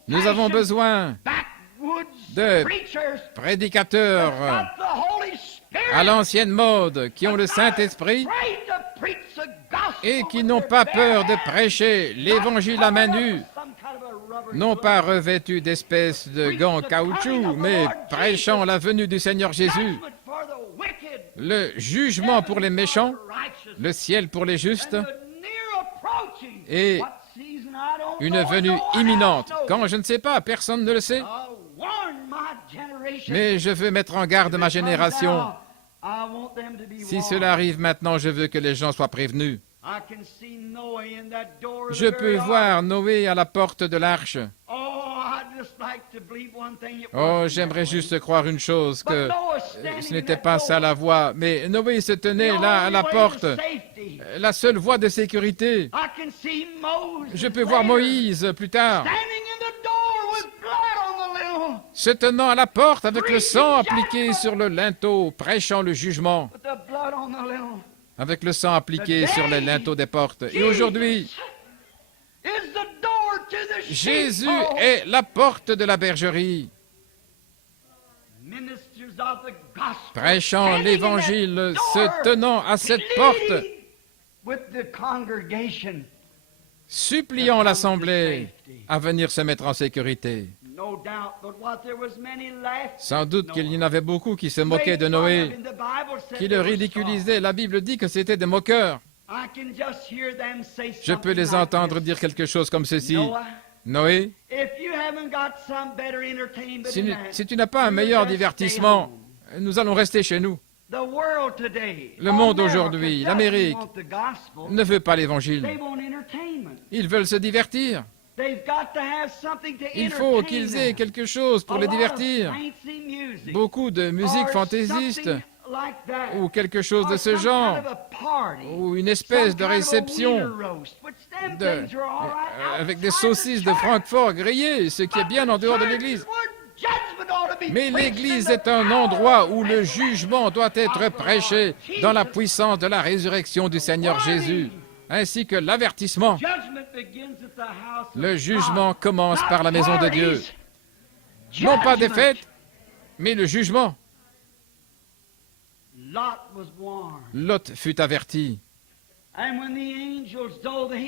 Nous avons besoin de prédicateurs à l'ancienne mode qui ont le Saint-Esprit et qui n'ont pas peur de prêcher l'évangile à main nue, non pas revêtus d'espèces de gants caoutchouc, mais prêchant la venue du Seigneur Jésus, le jugement pour les méchants, le ciel pour les justes, et une venue imminente. Quand je ne sais pas, personne ne le sait. Mais je veux mettre en garde ma génération. Si cela arrive maintenant, je veux que les gens soient prévenus. Je peux voir Noé à la porte de l'arche. Oh, j'aimerais juste croire une chose, que ce n'était pas ça la voie, mais Noé se tenait là à la porte, la seule voie de sécurité. Je peux voir Moïse plus tard, se tenant à la porte avec le sang appliqué sur le linteau, prêchant le jugement, avec le sang appliqué sur les linteaux des portes. Et aujourd'hui, Jésus est la porte de la bergerie, prêchant l'Évangile, se tenant à cette porte, suppliant l'Assemblée à venir se mettre en sécurité. Sans doute qu'il y en avait beaucoup qui se moquaient de Noé, qui le ridiculisaient. La Bible dit que c'était des moqueurs. Je peux les entendre dire quelque chose comme ceci. Noé, si tu n'as pas un meilleur divertissement, nous allons rester chez nous. Le monde aujourd'hui, l'Amérique, ne veut pas l'Évangile. Ils veulent se divertir. Il faut qu'ils aient quelque chose pour les divertir. Beaucoup de musique fantaisiste ou quelque chose de ce genre, ou une espèce de réception avec des saucisses de Francfort grillées, ce qui est bien en dehors de l'Église. Mais l'Église est un endroit où le jugement doit être prêché dans la puissance de la résurrection du Seigneur Jésus, ainsi que l'avertissement. Le jugement commence par la maison de Dieu. Non pas des fêtes, mais le jugement. Lot fut averti.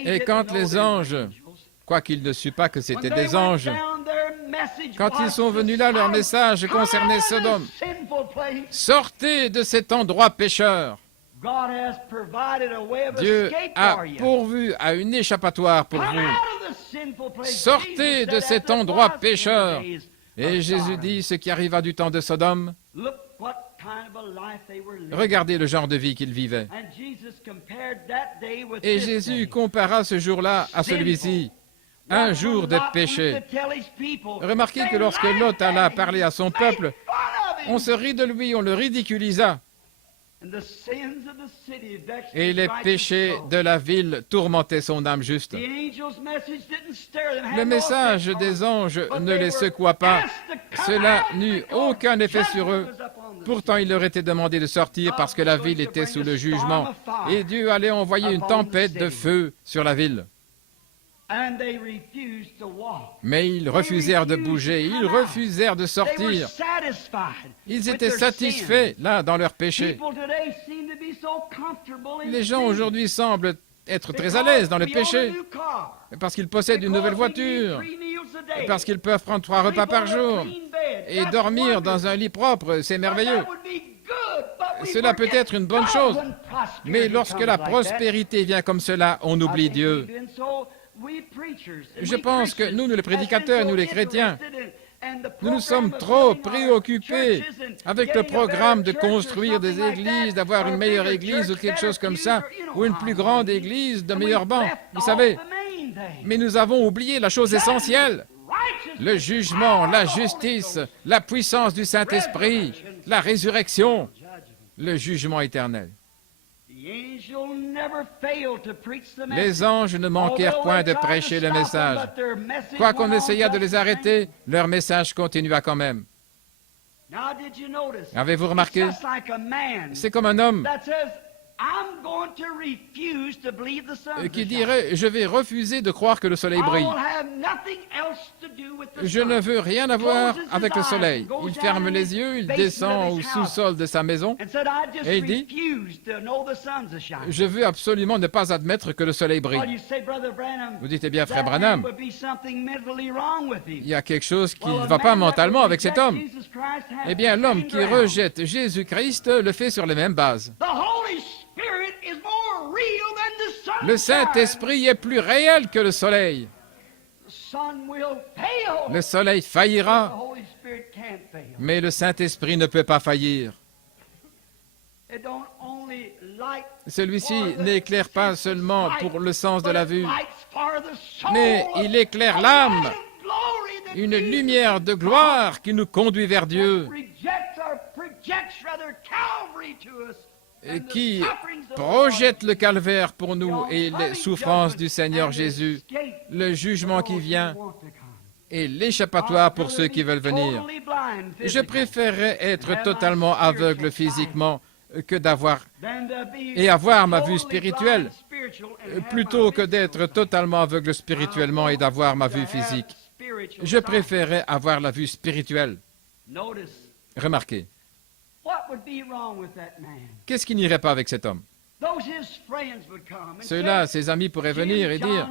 Et quand les anges, quoiqu'il ne sût pas que c'étaient des anges, quand ils sont venus là, leur message concernait Sodome. Sortez de cet endroit pécheur. Dieu a pourvu à une échappatoire pour vous. Sortez de cet endroit pécheur. Et Jésus dit ce qui arriva du temps de Sodome. Regardez le genre de vie qu'ils vivaient. Et Jésus compara ce jour-là à celui-ci. Un jour de péché. Remarquez que lorsque Lot alla parler à son peuple, on se rit de lui, on le ridiculisa. Et les péchés de la ville tourmentaient son âme juste. Le message des anges ne les secoua pas. Cela n'eut aucun effet sur eux. Pourtant, il leur était demandé de sortir parce que la ville était sous le jugement. Et Dieu allait envoyer une tempête de feu sur la ville. Mais ils refusèrent de bouger, ils refusèrent de sortir. Ils étaient satisfaits, là, dans leur péché. Les gens aujourd'hui semblent être très à l'aise dans le péché, parce qu'ils possèdent une nouvelle voiture, parce qu'ils peuvent prendre 3 repas par jour, et dormir dans un lit propre, c'est merveilleux. Cela peut être une bonne chose, mais lorsque la prospérité vient comme cela, on oublie Dieu. Je pense que nous les prédicateurs, nous les chrétiens, nous nous sommes trop préoccupés avec le programme de construire des églises, d'avoir une meilleure église ou quelque chose comme ça, ou une plus grande église, de meilleurs bancs, vous savez. Mais nous avons oublié la chose essentielle, le jugement, la justice, la puissance du Saint-Esprit, la résurrection, le jugement éternel. Les anges ne manquèrent point de prêcher le message. Quoiqu'on essaya de les arrêter, leur message continua quand même. Avez-vous remarqué? C'est comme un homme qui dirait « Je vais refuser de croire que le soleil brille. Je ne veux rien avoir avec le soleil. » Il ferme les yeux, il descend au sous-sol de sa maison et il dit « Je veux absolument ne pas admettre que le soleil brille. » Vous dites « Eh bien, frère Branham, il y a quelque chose qui ne va pas mentalement avec cet homme. » Eh bien, l'homme qui rejette Jésus-Christ le fait sur les mêmes bases. Le Saint-Esprit est plus réel que le soleil. Le soleil faillira, mais le Saint-Esprit ne peut pas faillir. Celui-ci n'éclaire pas seulement pour le sens de la vue, mais il éclaire l'âme, une lumière de gloire qui nous conduit vers Dieu, qui projette le calvaire pour nous et les souffrances du Seigneur Jésus, le jugement qui vient et l'échappatoire pour ceux qui veulent venir. Je préférerais être totalement aveugle physiquement que avoir ma vue spirituelle, plutôt que d'être totalement aveugle spirituellement et d'avoir ma vue physique. Je préférerais avoir la vue spirituelle. Remarquez. Qu'est-ce qui n'irait pas avec cet homme? Ceux-là, ses amis pourraient venir et dire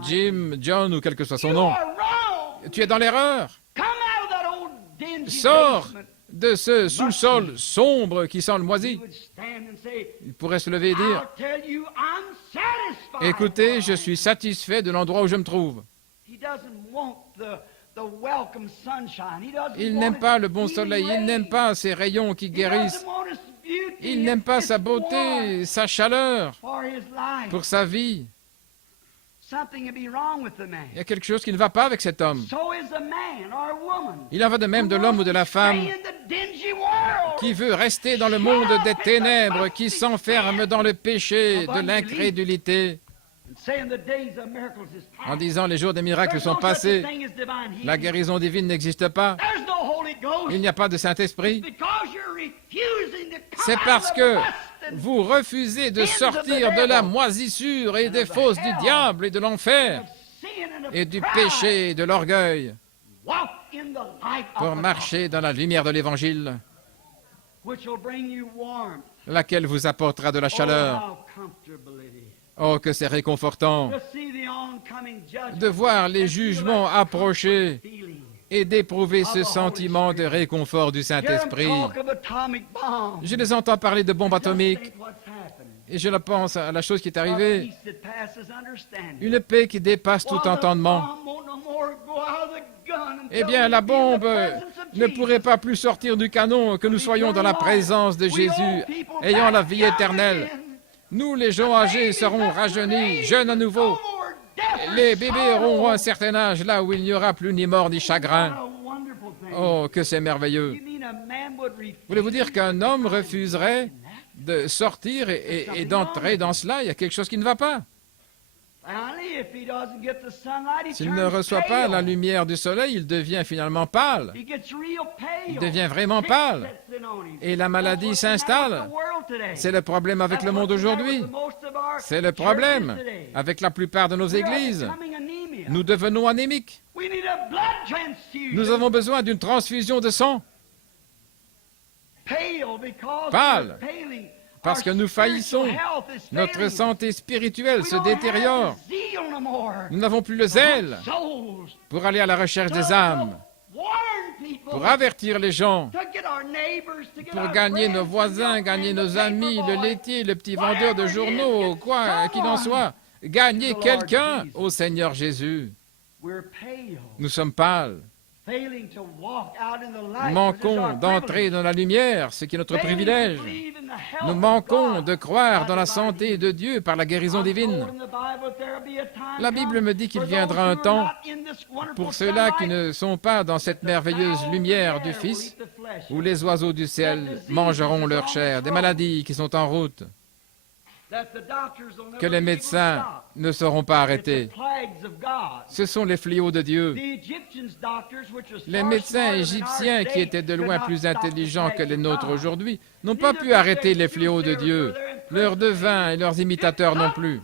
Jim, John ou quel que soit son nom, tu es dans l'erreur. Sors de ce sous-sol sombre qui sent le moisi. Il pourrait se lever et dire écoutez, je suis satisfait de l'endroit où je me trouve. Il n'aime pas le bon soleil, il n'aime pas ses rayons qui guérissent, il n'aime pas sa beauté, sa chaleur pour sa vie. Il y a quelque chose qui ne va pas avec cet homme. Il en va de même de l'homme ou de la femme qui veut rester dans le monde des ténèbres, qui s'enferme dans le péché de l'incrédulité, en disant les jours des miracles sont passés, la guérison divine n'existe pas, il n'y a pas de Saint-Esprit. C'est parce que vous refusez de sortir de la moisissure et des fosses du diable et de l'enfer et du péché et de l'orgueil pour marcher dans la lumière de l'Évangile, laquelle vous apportera de la chaleur. Oh, que c'est réconfortant de voir les jugements approcher et d'éprouver ce sentiment de réconfort du Saint-Esprit. Je les entends parler de bombes atomiques et je pense à la chose qui est arrivée, une paix qui dépasse tout entendement. Eh bien, la bombe ne pourrait pas plus sortir du canon que nous soyons dans la présence de Jésus, ayant la vie éternelle. Nous, les gens âgés, serons rajeunis, jeunes à nouveau. Les bébés auront un certain âge, là où il n'y aura plus ni mort ni chagrin. Oh, que c'est merveilleux. Voulez-vous dire qu'un homme refuserait de sortir et d'entrer dans cela? Il y a quelque chose qui ne va pas. S'il ne reçoit pas la lumière du soleil, il devient finalement pâle. Il devient vraiment pâle. Et la maladie s'installe. C'est le problème avec le monde aujourd'hui. C'est le problème avec la plupart de nos églises. Nous devenons anémiques. Nous avons besoin d'une transfusion de sang. Pâle. Parce que nous faillissons. Notre santé spirituelle se détériore. Nous n'avons plus le zèle pour aller à la recherche des âmes, pour avertir les gens, pour gagner nos voisins, gagner nos amis, le laitier, le petit vendeur de journaux, quoi qu'il en soit. Gagner quelqu'un au Seigneur Jésus. Nous sommes pâles. Nous manquons d'entrer dans la lumière, ce qui est notre privilège. Nous manquons de croire dans la santé de Dieu par la guérison divine. La Bible me dit qu'il viendra un temps pour ceux-là qui ne sont pas dans cette merveilleuse lumière du Fils, où les oiseaux du ciel mangeront leur chair, des maladies qui sont en route, que les médecins ne seront pas arrêtés. Ce sont les fléaux de Dieu. Les médecins égyptiens, qui étaient de loin plus intelligents que les nôtres aujourd'hui, n'ont pas pu arrêter les fléaux de Dieu. Leurs devins et leurs imitateurs non plus.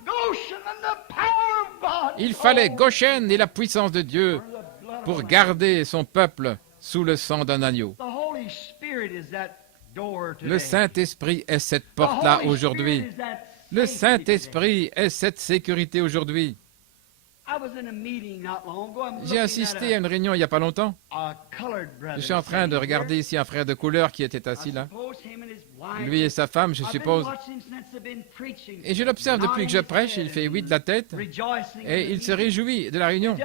Il fallait Goshen et la puissance de Dieu pour garder son peuple sous le sang d'un agneau. Le Saint-Esprit est cette porte-là aujourd'hui. Le Saint-Esprit est cette sécurité aujourd'hui. J'ai assisté à une réunion il n'y a pas longtemps. Je suis en train de regarder ici un frère de couleur qui était assis là. Lui et sa femme, je suppose. Et je l'observe depuis que je prêche, il fait oui de la tête et il se réjouit de la réunion.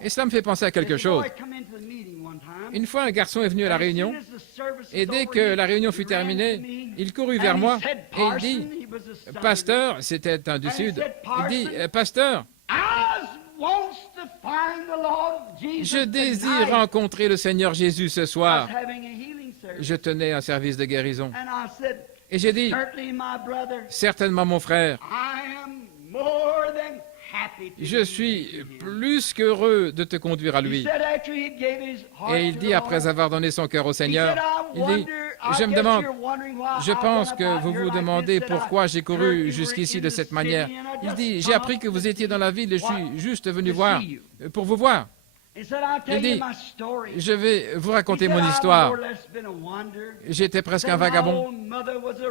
Et cela me fait penser à quelque chose. Une fois, un garçon est venu à la réunion, et dès que la réunion fut terminée, il courut vers moi, et il dit, « Pasteur, c'était un du Sud, il dit, « Pasteur, je désire rencontrer le Seigneur Jésus ce soir. » Je tenais un service de guérison. Et j'ai dit, « Certainement, mon frère, je suis plus qu'heureux de te conduire à lui. » Et il dit, après avoir donné son cœur au Seigneur, il dit, « Je me demande, je pense que vous vous demandez pourquoi j'ai couru jusqu'ici de cette manière. » Il dit, « J'ai appris que vous étiez dans la ville et je suis juste venu voir, pour vous voir. » Il dit, « Je vais vous raconter mon histoire. J'étais presque un vagabond.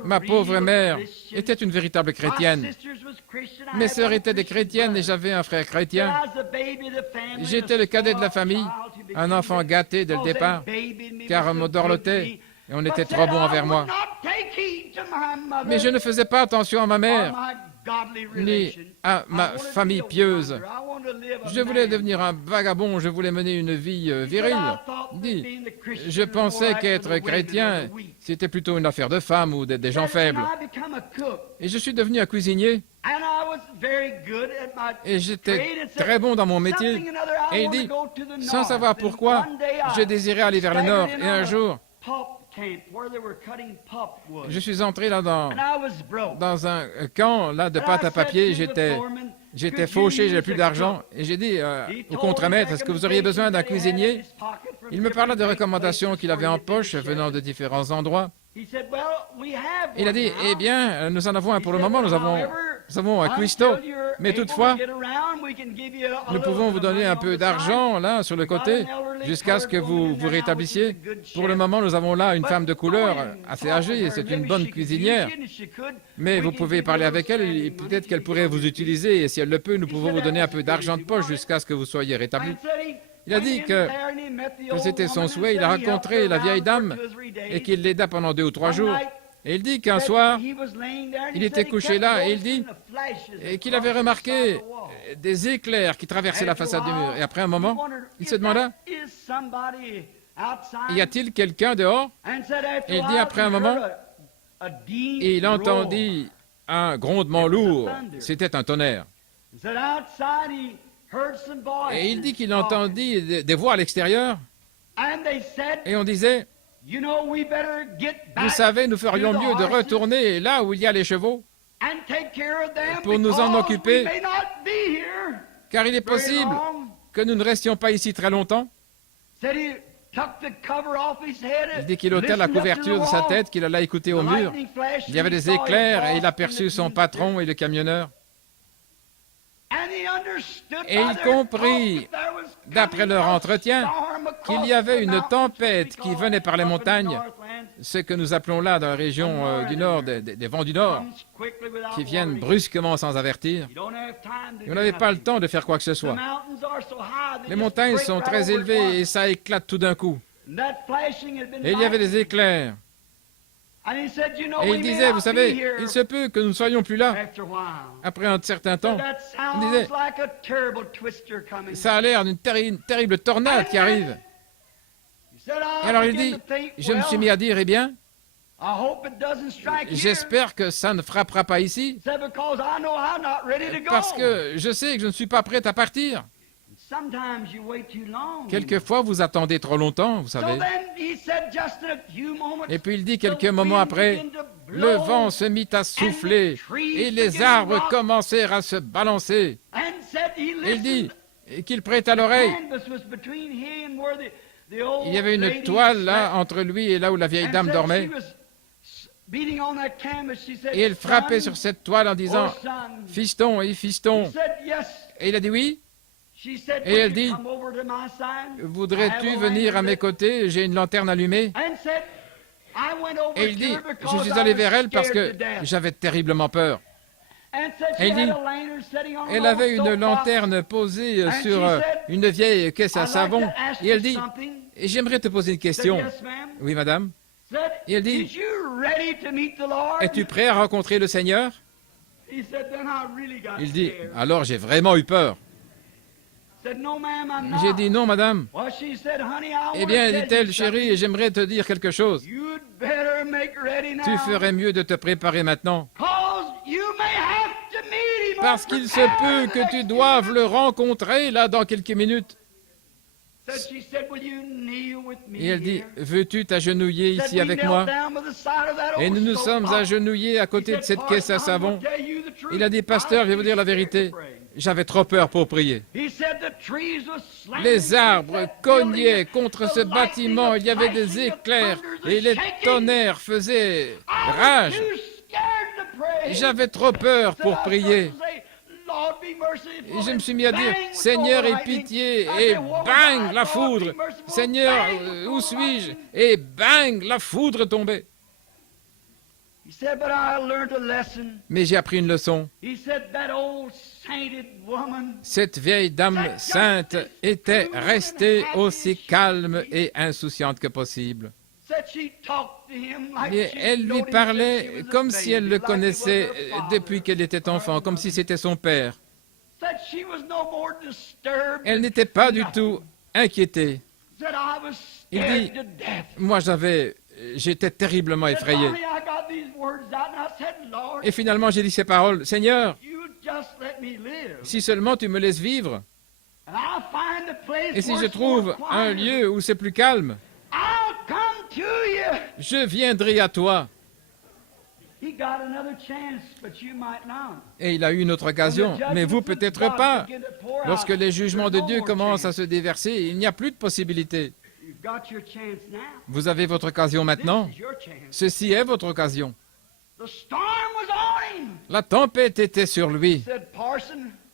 Ma pauvre mère était une véritable chrétienne. Mes sœurs étaient des chrétiennes et j'avais un frère chrétien. J'étais le cadet de la famille, un enfant gâté dès le départ, car on me dorlotait et on était trop bon envers moi. Mais je ne faisais pas attention à ma mère, ni à ma famille pieuse. Je voulais devenir un vagabond, je voulais mener une vie virile. Je pensais qu'être chrétien, c'était plutôt une affaire de femmes ou des gens faibles. Et je suis devenu un cuisinier. Et j'étais très bon dans mon métier. Et il dit, sans savoir pourquoi, je désirais aller vers le nord. Et un jour, je suis entré là dans un camp là, de pâte à papier. J'étais fauché, j'avais plus d'argent. Et j'ai dit au contremaître, est-ce que vous auriez besoin d'un cuisinier? Il me parla de recommandations qu'il avait en poche venant de différents endroits. Il a dit, eh bien, nous en avons un pour le moment, nous avons un cuistot, mais toutefois, nous pouvons vous donner un peu d'argent, là, sur le côté, jusqu'à ce que vous vous rétablissiez. Pour le moment, nous avons là une femme de couleur, assez âgée, c'est une bonne cuisinière, mais vous pouvez parler avec elle, et peut-être qu'elle pourrait vous utiliser, et si elle le peut, nous pouvons vous donner un peu d'argent de poche jusqu'à ce que vous soyez rétabli. Il a dit que c'était son souhait, il a rencontré la vieille dame et qu'il l'aida pendant 2 ou 3 jours. Et il dit qu'un soir, il était couché là et il dit qu'il avait remarqué des éclairs qui traversaient la façade du mur. Et après un moment, il se demanda, y a-t-il quelqu'un dehors? Et il dit après un moment, et il entendit un grondement lourd, c'était un tonnerre. Et il dit qu'il entendit des voix à l'extérieur et on disait, vous savez, nous ferions mieux de retourner là où il y a les chevaux pour nous en occuper, car il est possible que nous ne restions pas ici très longtemps. Il dit qu'il ôta la couverture de sa tête, qu'il alla écouter au mur. Il y avait des éclairs et il aperçut son patron et le camionneur. Et il comprit, d'après leur entretien, qu'il y avait une tempête qui venait par les montagnes, ce que nous appelons là, dans la région du Nord, des vents du Nord, qui viennent brusquement sans avertir. Et on n'avait pas le temps de faire quoi que ce soit. Les montagnes sont très élevées et ça éclate tout d'un coup. Et il y avait des éclairs. Et il disait, vous savez, il se peut que nous ne soyons plus là. Après un certain temps, il disait, ça a l'air d'une terrible tornade qui arrive. Et alors il dit, je me suis mis à dire, eh bien, j'espère que ça ne frappera pas ici, parce que je sais que je ne suis pas prêt à partir. Quelquefois, vous attendez trop longtemps, vous savez. Et puis il dit quelques moments après, le vent se mit à souffler et les arbres commencèrent à se balancer. Et il dit qu'il prêta l'oreille. Il y avait une toile là entre lui et là où la vieille dame dormait. Et elle frappait sur cette toile en disant, fiston, et fiston. Et il a dit oui. Et elle dit, voudrais-tu venir à mes côtés? J'ai une lanterne allumée. Et il dit, je suis allé vers elle parce que j'avais terriblement peur. Et il dit, elle avait une lanterne posée sur une vieille caisse à savon. Et elle dit, j'aimerais te poser une question. Oui, madame. Et elle dit, es-tu prêt à rencontrer le Seigneur? Il dit, alors j'ai vraiment eu peur. J'ai dit non, madame. Eh bien, dit-elle, chérie, j'aimerais te dire quelque chose. Tu ferais mieux de te préparer maintenant. Parce qu'il se peut que tu doives le rencontrer là dans quelques minutes. Et elle dit, veux-tu t'agenouiller ici avec moi? Et nous nous sommes agenouillés à côté de cette caisse à savon. Il a dit, pasteur, je vais vous dire la vérité. J'avais trop peur pour prier. Les arbres cognaient contre ce bâtiment, il y avait des éclairs et les tonnerres faisaient rage. J'avais trop peur pour prier. Et je me suis mis à dire, Seigneur, aie pitié, et bang, la foudre. Seigneur, où suis-je? Et bang, la foudre tombait. Mais j'ai appris une leçon. Cette vieille dame sainte était restée aussi calme et insouciante que possible. Et elle lui parlait comme si elle le connaissait depuis qu'elle était enfant, comme si c'était son père. Elle n'était pas du tout inquiétée. Il dit, moi j'étais terriblement effrayé. Et finalement j'ai dit ces paroles, Seigneur, Si seulement tu me laisses vivre, et si je trouve un lieu où c'est plus calme, je viendrai à toi. Et il a eu une autre occasion, mais vous peut-être pas. Lorsque les jugements de Dieu commencent à se déverser, il n'y a plus de possibilité. Vous avez votre occasion maintenant. Ceci est votre occasion. La tempête était sur lui.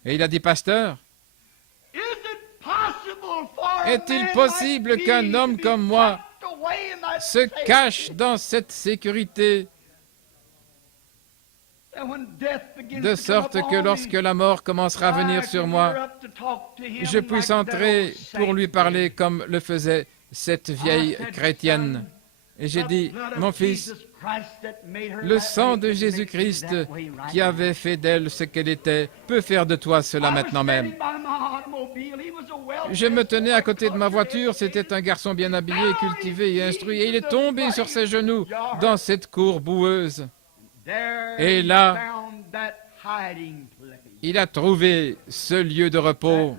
Et il a dit, pasteur, est-il possible qu'un homme comme moi se cache dans cette sécurité, de sorte que lorsque la mort commencera à venir sur moi, je puisse entrer pour lui parler comme le faisait cette vieille chrétienne. Et j'ai dit, mon fils, le sang de Jésus-Christ qui avait fait d'elle ce qu'elle était peut faire de toi cela maintenant même. Je me tenais à côté de ma voiture, c'était un garçon bien habillé, cultivé et instruit, et il est tombé sur ses genoux dans cette cour boueuse. Et là, il a trouvé ce lieu de repos,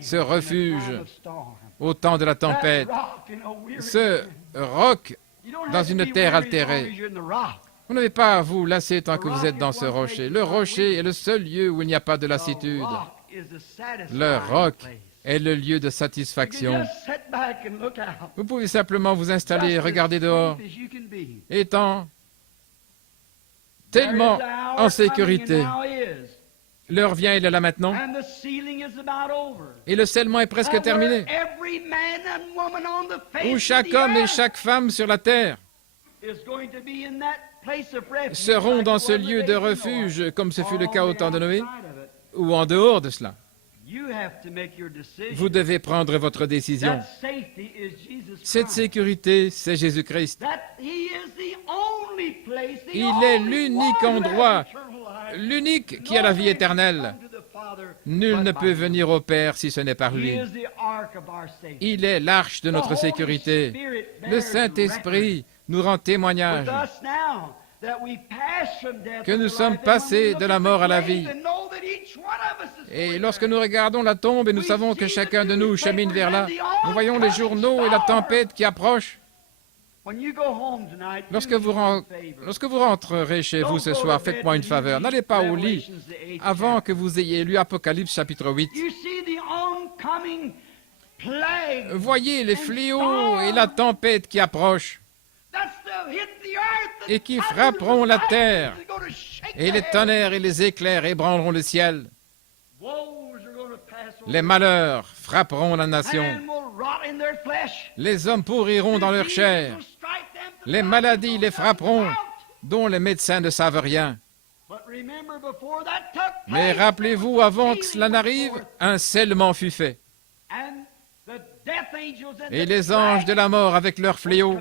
ce refuge au temps de la tempête, ce roc dans une terre altérée. Vous n'avez pas à vous lasser tant que vous êtes dans ce rocher. Le rocher est le seul lieu où il n'y a pas de lassitude. Le roc est le lieu de satisfaction. Vous pouvez simplement vous installer et regarder dehors, étant tellement en sécurité. L'heure vient, il est là maintenant. Et le scellement est presque terminé. Où chaque homme et chaque femme sur la terre seront dans ce lieu de refuge, comme ce fut le cas au temps de Noé, ou en dehors de cela. Vous devez prendre votre décision. Cette sécurité, c'est Jésus-Christ. Il est l'unique endroit, l'unique qui a la vie éternelle. Nul ne peut venir au Père si ce n'est par lui. Il est l'arche de notre sécurité. Le Saint-Esprit nous rend témoignage que nous sommes passés de la mort à la vie. Et lorsque nous regardons la tombe et nous savons que chacun de nous chemine vers là, nous voyons les journaux et la tempête qui approche. Lorsque vous rentrerez chez vous ce soir, faites-moi une faveur. N'allez pas au lit avant que vous ayez lu Apocalypse chapitre 8. Voyez les fléaux et la tempête qui approchent et qui frapperont la terre, et les tonnerres et les éclairs ébranleront le ciel. Les malheurs frapperont la nation. Les hommes pourriront dans leur chair. Les maladies les frapperont, dont les médecins ne savent rien. Mais rappelez-vous, avant que cela n'arrive, un scellement fut fait. Et les anges de la mort, avec leurs fléaux,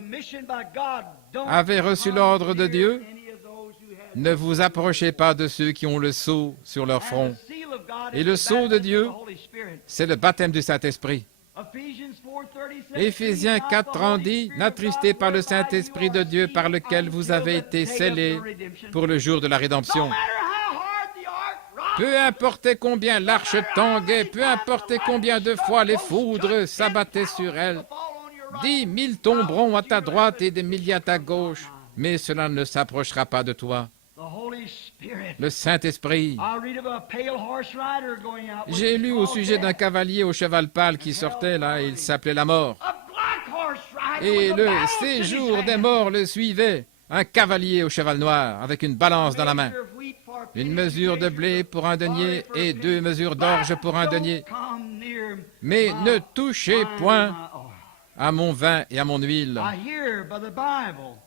avaient reçu l'ordre de Dieu: ne vous approchez pas de ceux qui ont le sceau sur leur front. Et le sceau de Dieu, c'est le baptême du Saint-Esprit. Éphésiens 4:30 dit: n'attristez pas le Saint-Esprit de Dieu par lequel vous avez été scellés pour le jour de la rédemption. Peu importe combien l'arche tanguait, peu importe combien de fois les foudres s'abattaient sur elle, 10 000 tomberont à ta droite et des milliers à ta gauche, mais cela ne s'approchera pas de toi. Le Saint-Esprit. J'ai lu au sujet d'un cavalier au cheval pâle qui sortait là, il s'appelait la mort. Et le séjour des morts le suivait, un cavalier au cheval noir, avec une balance dans la main. Une mesure de blé pour un denier et 2 mesures d'orge pour un denier. Mais ne touchez point à mon vin et à mon huile.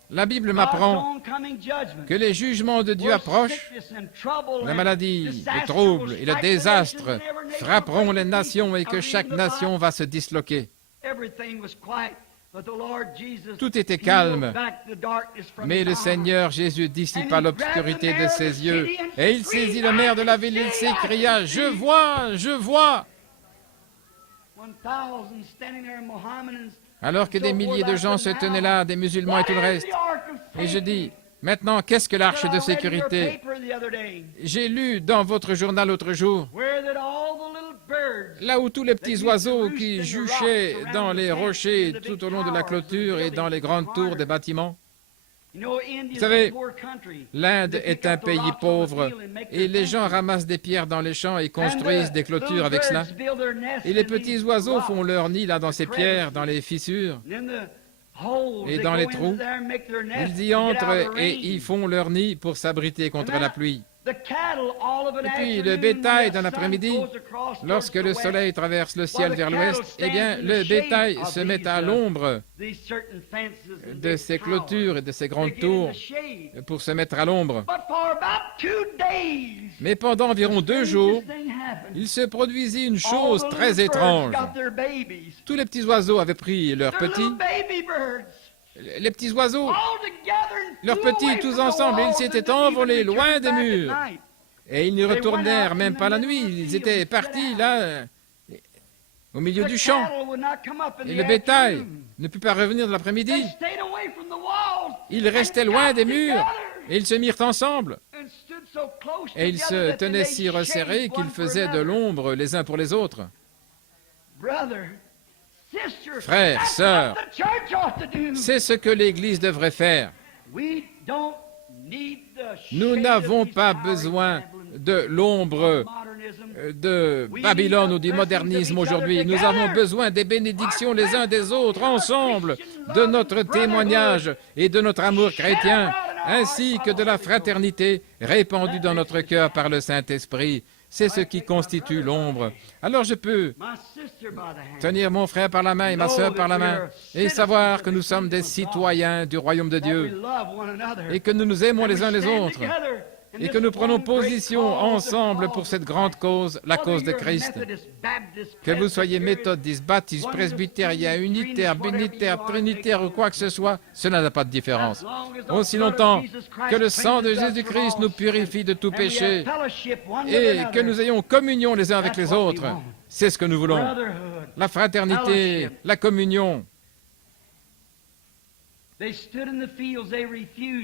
La Bible m'apprend que les jugements de Dieu approchent. La maladie, les troubles et le désastre frapperont les nations et que chaque nation va se disloquer. Tout était calme, mais le Seigneur Jésus dissipa l'obscurité de ses yeux et il saisit le maire de la ville et s'écria: je vois, je vois. Alors que des milliers de gens se tenaient là, des musulmans et tout le reste. Et je dis, Maintenant, qu'est-ce que l'arche de sécurité? J'ai lu dans votre journal l'autre jour, là où tous les petits oiseaux qui juchaient dans les rochers tout au long de la clôture et dans les grandes tours des bâtiments. Vous savez, l'Inde est un pays pauvre et les gens ramassent des pierres dans les champs et construisent des clôtures avec cela. Et les petits oiseaux font leur nid là dans ces pierres, dans les fissures et dans les trous. Ils y entrent et ils font leur nid pour s'abriter contre la pluie. Et puis le bétail dans l'après-midi, lorsque le soleil traverse le ciel vers l'ouest, eh bien le bétail se met à l'ombre de ces clôtures et de ces grandes tours pour se mettre à l'ombre. Mais pendant environ 2 jours, il se produisit une chose très étrange. Tous les petits oiseaux avaient pris leurs petits. Les petits oiseaux, leurs petits, tous ensemble, ils s'étaient envolés loin des murs. Et ils ne retournèrent même pas la nuit. Ils étaient partis là, au milieu du champ. Et le bétail ne put pas revenir de l'après-midi. Ils restaient loin des murs. Et ils se mirent ensemble. Et ils se tenaient si resserrés qu'ils faisaient de l'ombre les uns pour les autres. Frères, sœurs, c'est ce que l'Église devrait faire. Nous n'avons pas besoin de l'ombre de Babylone ou du modernisme aujourd'hui. Nous avons besoin des bénédictions les uns des autres, ensemble, de notre témoignage et de notre amour chrétien, ainsi que de la fraternité répandue dans notre cœur par le Saint-Esprit. C'est ce qui constitue l'ombre. Alors je peux tenir mon frère par la main et ma sœur par la main et savoir que nous sommes des citoyens du royaume de Dieu et que nous nous aimons les uns les autres et que nous prenons position ensemble pour cette grande cause, la cause de Christ. Que vous soyez méthodiste, baptiste, presbytérien, unitaire, bénitaire, trinitaire ou quoi que ce soit, cela n'a pas de différence. Aussi longtemps que le sang de Jésus-Christ nous purifie de tout péché et que nous ayons communion les uns avec les autres, c'est ce que nous voulons. La fraternité, la communion.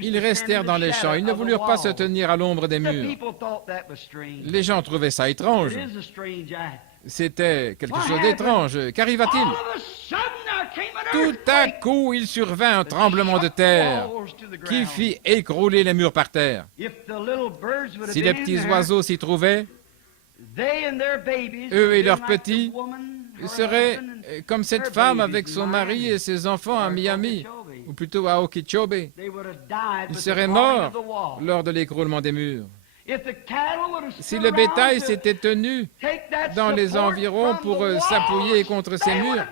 Ils restèrent dans les champs, ils ne voulurent pas se tenir à l'ombre des murs. Les gens trouvaient ça étrange. C'était quelque chose d'étrange. Qu'arriva-t-il? Tout à coup, il survint un tremblement de terre qui fit écrouler les murs par terre. Si les petits oiseaux s'y trouvaient, eux et leurs petits seraient comme cette femme avec son mari et ses enfants à Miami, ou plutôt à Okeechobee. Ils seraient morts lors de l'écroulement des murs. Si le bétail s'était tenu dans les environs pour s'appuyer contre ces murs,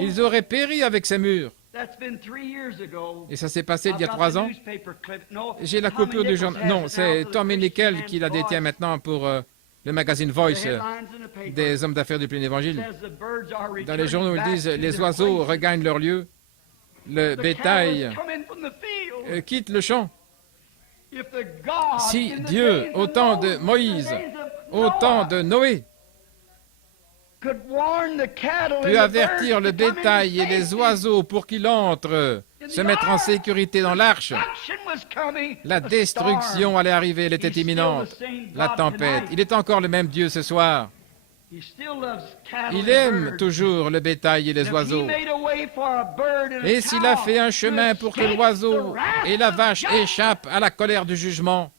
ils auraient péri avec ces murs. Et ça s'est passé il y a 3 ans. J'ai la coupure du journal. Non, c'est Tommy Nickel qui la détient maintenant pour le magazine Voice des hommes d'affaires du plein évangile. Dans les journaux, ils disent les oiseaux regagnent leur lieu, le bétail quitte le champ. Si Dieu, au temps de Moïse, au temps de Noé, peut avertir le bétail et les oiseaux pour qu'ils entrent, se mettre en sécurité dans l'arche, la destruction allait arriver, elle était imminente, la tempête. Il est encore le même Dieu ce soir. Il aime toujours le bétail et les oiseaux. Et s'il a fait un chemin pour que l'oiseau et la vache échappent à la colère du jugement,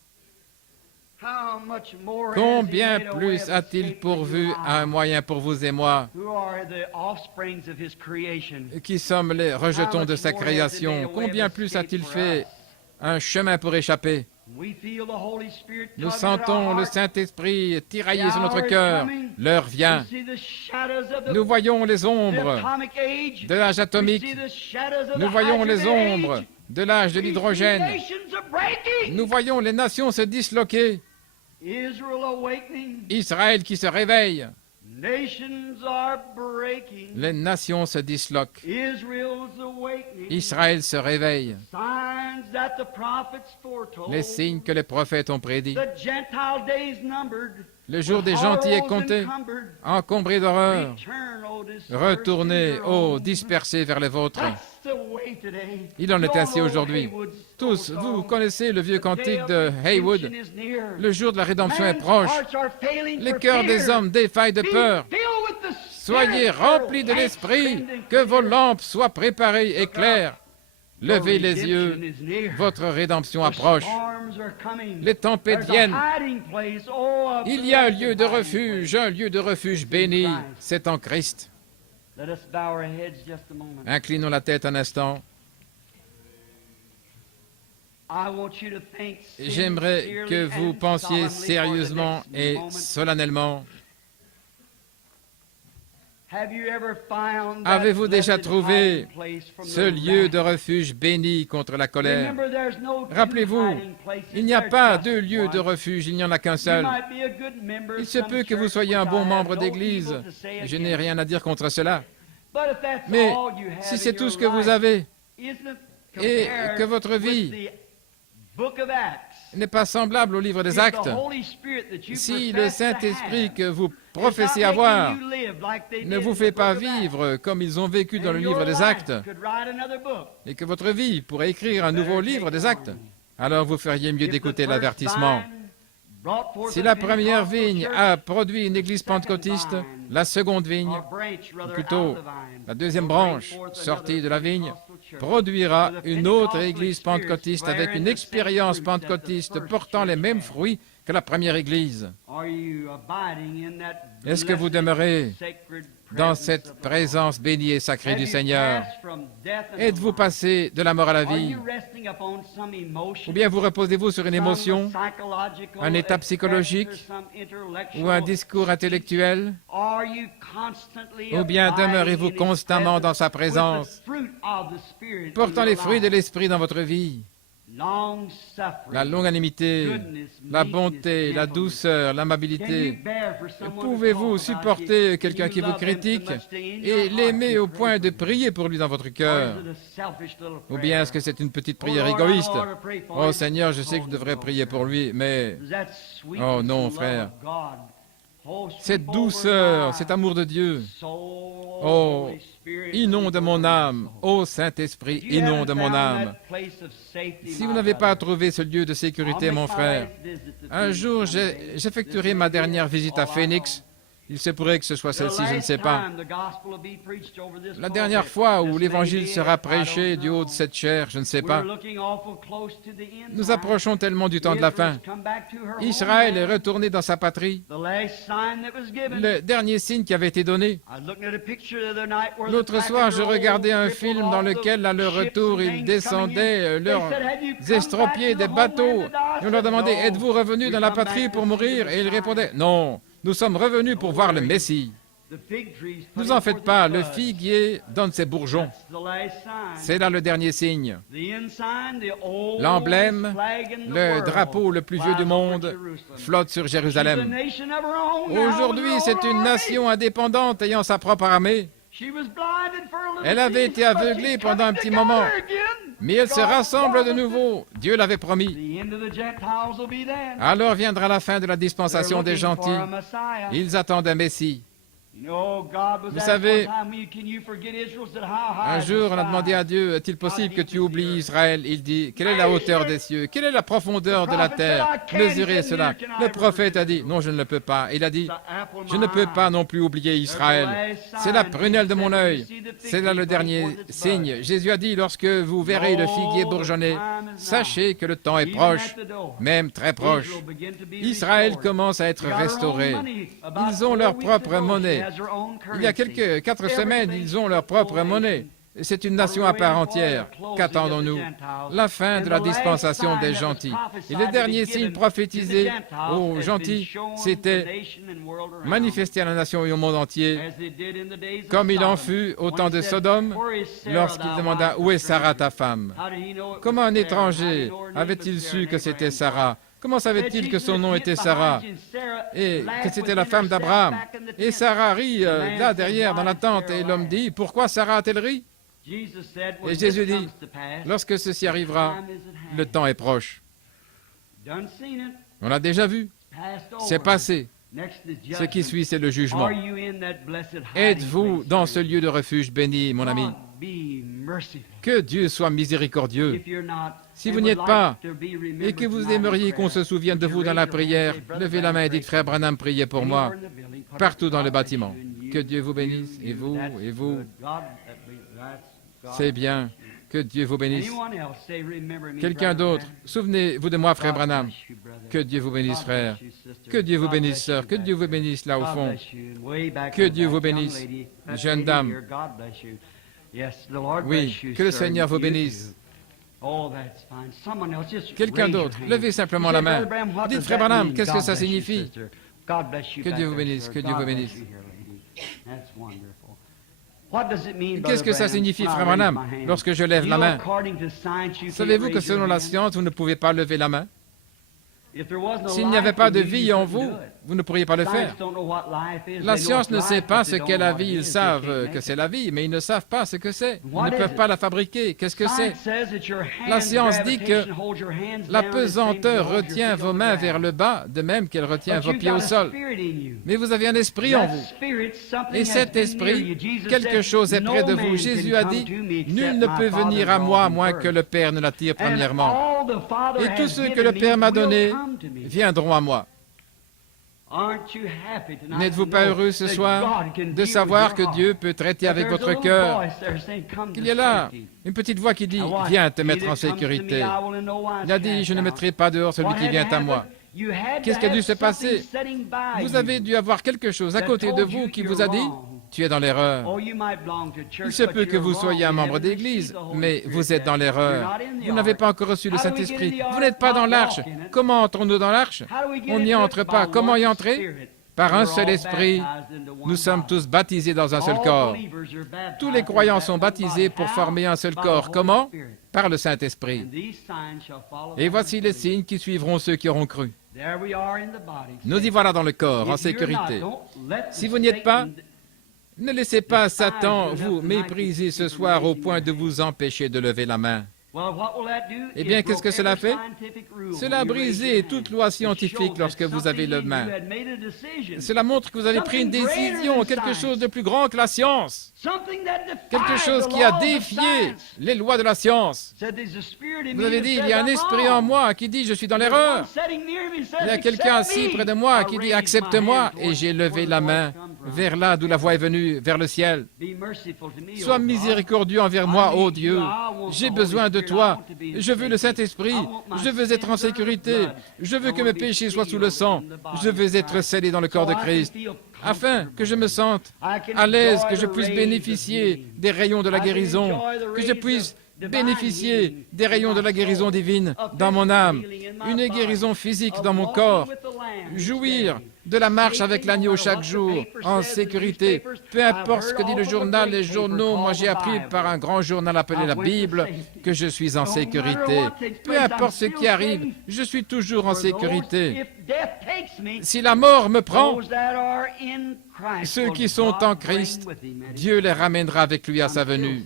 combien plus a-t-il pourvu un moyen pour vous et moi, qui sommes les rejetons de sa création, combien plus a-t-il fait un chemin pour échapper? Nous sentons le Saint-Esprit tirailler sur notre cœur. L'heure vient. Nous voyons les ombres de l'âge atomique. Nous voyons les ombres de l'âge de l'hydrogène. Nous voyons les nations se disloquer. Israël qui se réveille. Les nations se disloquent. Israël se réveille. les signes que les prophètes ont prédits. Le jour des gentils est compté, encombré d'horreur. Retournez, ô dispersés vers les vôtres. Il en est ainsi aujourd'hui. Tous, vous connaissez le vieux cantique de Haywood. Le jour de la rédemption est proche. Les cœurs des hommes défaillent de peur. Soyez remplis de l'esprit, que vos lampes soient préparées et claires. Levez les yeux, votre rédemption approche. Les tempêtes viennent. Il y a un lieu de refuge béni, c'est en Christ. Inclinons la tête un instant. J'aimerais que vous pensiez sérieusement et solennellement. Avez-vous déjà trouvé ce lieu de refuge béni contre la colère? Rappelez-vous, il n'y a pas deux lieux de refuge, il n'y en a qu'un seul. Il se peut que vous soyez un bon membre d'Église. Je n'ai rien à dire contre cela. Mais si c'est tout ce que vous avez, et que votre vie n'est pas semblable au livre des Actes, si le Saint-Esprit que vous professez avoir ne vous fait pas vivre comme ils ont vécu dans le livre des Actes, et que votre vie pourrait écrire un nouveau livre des Actes, alors vous feriez mieux d'écouter l'avertissement. Si la première vigne a produit une église pentecôtiste, la seconde vigne, ou plutôt la deuxième branche sortie de la vigne, produira une autre église pentecôtiste avec une expérience pentecôtiste portant les mêmes fruits que la première église. Est-ce que vous demeurez dans cette présence bénie et sacrée du Seigneur? Êtes-vous passé de la mort à la vie? Ou bien vous reposez-vous sur une émotion, un état psychologique ou un discours intellectuel? Ou bien demeurez-vous constamment dans sa présence, portant les fruits de l'Esprit dans votre vie? La longanimité, la bonté, la douceur, l'amabilité. Pouvez-vous supporter quelqu'un qui vous critique et l'aimer au point de prier pour lui dans votre cœur? Ou bien est-ce que c'est une petite prière égoïste? Oh Seigneur, je sais que je devrais prier pour lui, mais... Oh non, frère. Cette douceur, cet amour de Dieu. Oh, inonde mon âme. Ô Saint-Esprit, inonde mon âme. Si vous n'avez pas trouvé ce lieu de sécurité, mon frère, un jour j'effectuerai ma dernière visite à Phoenix. Il se pourrait que ce soit celle-ci, je ne sais pas. La dernière fois où l'Évangile sera prêché du haut de cette chair, je ne sais pas. Nous approchons tellement du temps de la fin. Israël est retourné dans sa patrie. Le dernier signe qui avait été donné. L'autre soir, je regardais un film dans lequel, à leur retour, ils descendaient leurs estropiés des bateaux. Et on leur demandait, « Êtes-vous revenus dans la patrie pour mourir ?» Et ils répondaient, « Non. Nous sommes revenus pour voir le Messie. » Ne vous en faites pas, le figuier donne ses bourgeons. C'est là le dernier signe. L'emblème, le drapeau le plus vieux du monde, flotte sur Jérusalem. Aujourd'hui, c'est une nation indépendante ayant sa propre armée. Elle avait été aveuglée pendant un petit moment, mais elle se rassemble de nouveau. Dieu l'avait promis. Alors viendra la fin de la dispensation des gentils. Ils attendent un Messie. Vous savez, un jour on a demandé à Dieu, est-il possible que tu oublies Israël? Il dit, quelle est la hauteur des cieux? Quelle est la profondeur de la terre? Mesurez cela. Le prophète a dit, non, je ne le peux pas. Il a dit, je ne peux pas non plus oublier Israël. C'est la prunelle de mon œil. C'est là le dernier signe. Jésus a dit, lorsque vous verrez le figuier bourgeonner, sachez que le temps est proche, même très proche. Israël commence à être restauré. Ils ont leur propre monnaie. Il y a 4 semaines, ils ont leur propre monnaie. C'est une nation à part entière. Qu'attendons-nous? La fin de la dispensation des gentils. Et les derniers signes prophétisés aux gentils, c'était manifester à la nation et au monde entier, comme il en fut au temps de Sodome, lorsqu'il demanda, où est Sarah ta femme? Comment un étranger avait-il su que c'était Sarah? Comment savait-il que son nom était Sarah et que c'était la femme d'Abraham? Et Sarah rit là derrière dans la tente et l'homme dit, pourquoi Sarah a-t-elle ri? Et Jésus dit, lorsque ceci arrivera, le temps est proche. On l'a déjà vu, c'est passé. Ce qui suit, c'est le jugement. Êtes-vous dans ce lieu de refuge béni, mon ami? Que Dieu soit miséricordieux. Si vous n'y êtes pas et que vous aimeriez qu'on se souvienne de vous dans la prière, levez la main et dites, Frère Branham, priez pour moi, partout dans le bâtiment. Que Dieu vous bénisse, et vous, et vous. C'est bien. Que Dieu vous bénisse. Quelqu'un d'autre, souvenez-vous de moi, Frère Branham. Que Dieu vous bénisse, frère. Que Dieu vous bénisse, sœur. Que Dieu vous bénisse là au fond. Que Dieu vous bénisse, jeune dame. Oui, que le Seigneur vous bénisse. Quelqu'un d'autre, levez simplement la main. Dites, Frère Branham, qu'est-ce que ça signifie? Que Dieu vous bénisse, que Dieu vous bénisse. Qu'est-ce que ça signifie, Frère Branham, lorsque je lève la main? Savez-vous que selon la science, vous ne pouvez pas lever la main? S'il n'y avait pas de vie en vous, vous ne pourriez pas le faire. La science ne sait pas ce qu'est la vie. Ils savent que c'est la vie, mais ils ne savent pas ce que c'est. Ils ne peuvent pas la fabriquer. Qu'est-ce que c'est? La science dit que la pesanteur retient vos mains vers le bas, de même qu'elle retient vos pieds au sol. Mais vous avez un esprit en vous. Et cet esprit, quelque chose est près de vous. Jésus a dit, « Nul ne peut venir à moi, moins que le Père ne l'attire premièrement. Et tous ceux que le Père m'a donnés viendront à moi. » N'êtes-vous pas heureux ce soir de savoir que Dieu peut traiter avec votre cœur? Qu'il y a là une petite voix qui dit, « Viens te mettre en sécurité. » Il a dit, « Je ne mettrai pas dehors celui qui vient à moi. » Qu'est-ce qui a dû se passer? Vous avez dû avoir quelque chose à côté de vous qui vous a dit, tu es dans l'erreur. Il se peut que vous soyez un membre d'église, mais vous êtes dans l'erreur. Vous n'avez pas encore reçu le Saint-Esprit. Vous n'êtes pas dans l'arche. Comment entrons-nous dans l'arche? On n'y entre pas. Comment y entrer? Par un seul esprit. Nous sommes tous baptisés dans un seul corps. Tous les croyants sont baptisés pour former un seul corps. Comment? Par le Saint-Esprit. Et voici les signes qui suivront ceux qui auront cru. Nous y voilà dans le corps, en sécurité. Si vous n'y êtes pas, ne laissez pas Satan vous mépriser ce soir au point de vous empêcher de lever la main. Eh bien, qu'est-ce que cela fait? Cela a brisé toute loi scientifique lorsque vous avez la main. Cela montre que vous avez pris une décision, quelque chose de plus grand que la science. Quelque chose qui a défié les lois de la science. Vous avez dit, il y a un esprit en moi qui dit, je suis dans l'erreur. Il y a quelqu'un assis près de moi qui dit, accepte-moi. Et j'ai levé la main vers là d'où la voix est venue, vers le ciel. Sois miséricordieux envers moi, ô Dieu. J'ai besoin de toi. Je veux le Saint-Esprit. Je veux être en sécurité. Je veux que mes péchés soient sous le sang. Je veux être scellé dans le corps de Christ, afin que je me sente à l'aise, que je puisse bénéficier des rayons de la guérison, que je puisse bénéficier des rayons de la guérison divine dans mon âme, une guérison physique dans mon corps, jouir de la marche avec l'agneau chaque jour, en sécurité. Peu importe ce que dit le journal, les journaux, moi j'ai appris par un grand journal appelé la Bible que je suis en sécurité. Peu importe ce qui arrive, je suis toujours en sécurité. Si la mort me prend, ceux qui sont en Christ, Dieu les ramènera avec lui à sa venue.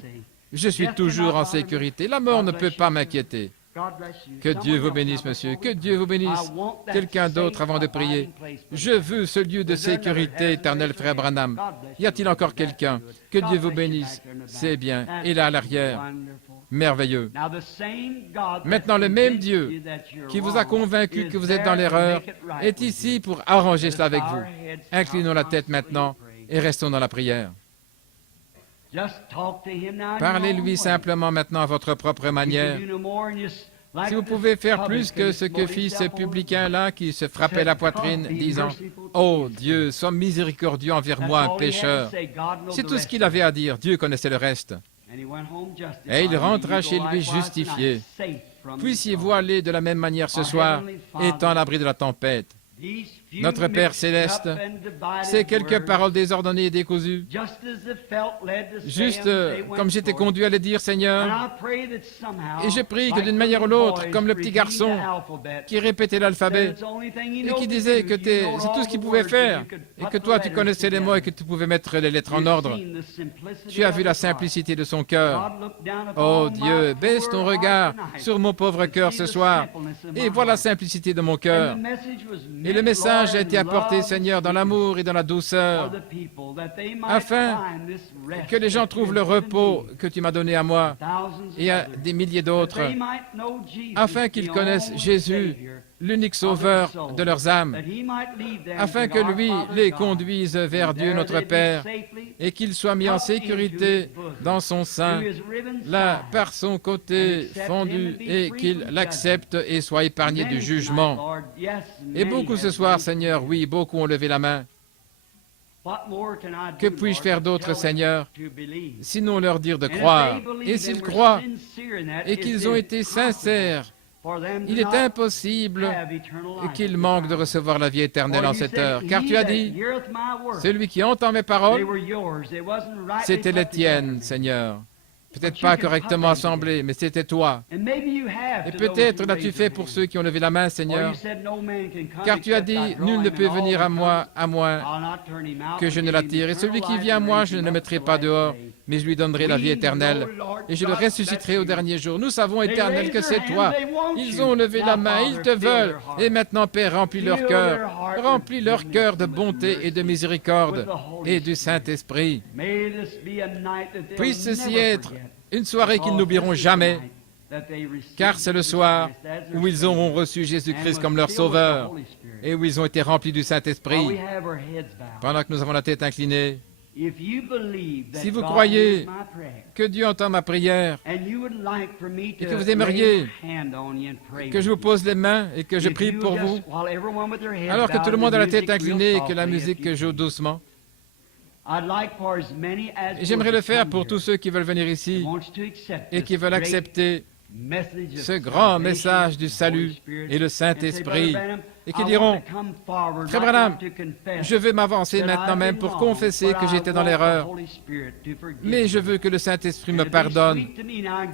Je suis toujours en sécurité. La mort ne peut pas m'inquiéter. Que Dieu vous bénisse, monsieur. Que Dieu vous bénisse. Quelqu'un d'autre avant de prier. Je veux ce lieu de sécurité éternel, frère Branham. Y a-t-il encore quelqu'un? Que Dieu vous bénisse. C'est bien. Et là, à l'arrière. Merveilleux. Maintenant, le même Dieu qui vous a convaincu que vous êtes dans l'erreur est ici pour arranger cela avec vous. Inclinons la tête maintenant et restons dans la prière. Parlez-lui simplement maintenant à votre propre manière. Si vous pouvez faire plus que ce que fit ce publicain-là qui se frappait la poitrine, disant « Oh Dieu, sois miséricordieux envers moi, un pécheur. » C'est tout ce qu'il avait à dire. Dieu connaissait le reste. Et il rentra chez lui justifié. Puissiez-vous aller de la même manière ce soir, étant à l'abri de la tempête. Notre Père céleste, ces quelques paroles désordonnées et décousues, juste comme j'étais conduit à les dire, Seigneur, et je prie que d'une manière ou l'autre, comme le petit garçon qui répétait l'alphabet et qui disait que c'est tout ce qu'il pouvait faire et que toi tu connaissais les mots et que tu pouvais mettre les lettres en ordre. Tu as vu la simplicité de son cœur. Oh Dieu, baisse ton regard sur mon pauvre cœur ce soir et vois la simplicité de mon cœur. Et le message a été apporté, Seigneur, dans l'amour et dans la douceur, afin que les gens trouvent le repos que tu m'as donné à moi et à des milliers d'autres, afin qu'ils connaissent Jésus, l'unique sauveur de leurs âmes, afin que lui les conduise vers Dieu notre Père et qu'il soit mis en sécurité dans son sein, là par son côté fendu, et qu'il l'accepte et soit épargné du jugement. Et beaucoup ce soir, Seigneur, oui, beaucoup ont levé la main. Que puis-je faire d'autre, Seigneur, sinon leur dire de croire? Et s'ils croient et qu'ils ont été sincères, il est impossible qu'ils manquent de recevoir la vie éternelle en cette heure. Car tu as dit, celui qui entend mes paroles, c'était les tiennes, Seigneur. Peut-être pas correctement assemblés, mais c'était toi. Et peut-être l'as-tu fait pour ceux qui ont levé la main, Seigneur, car tu as dit, nul ne peut venir à moi, à moins que je ne l'attire. Et celui qui vient à moi, je ne le mettrai pas dehors, mais je lui donnerai la vie éternelle, et je le ressusciterai au dernier jour. Nous savons, Éternel, que c'est toi. Ils ont levé la main, ils te veulent. Et maintenant, Père, remplis leur cœur de bonté et de miséricorde et du Saint-Esprit. Puisse ceci être une soirée qu'ils n'oublieront jamais, car c'est le soir où ils auront reçu Jésus-Christ comme leur Sauveur et où ils ont été remplis du Saint-Esprit. Pendant que nous avons la tête inclinée, si vous croyez que Dieu entend ma prière et que vous aimeriez que je vous pose les mains et que je prie pour vous, alors que tout le monde a la tête inclinée et que la musique joue doucement, j'aimerais le faire pour tous ceux qui veulent venir ici et qui veulent accepter ce grand message du salut et le Saint-Esprit, et qui diront, Frère Branham, je veux m'avancer maintenant même pour confesser que j'étais dans l'erreur, mais je veux que le Saint-Esprit me pardonne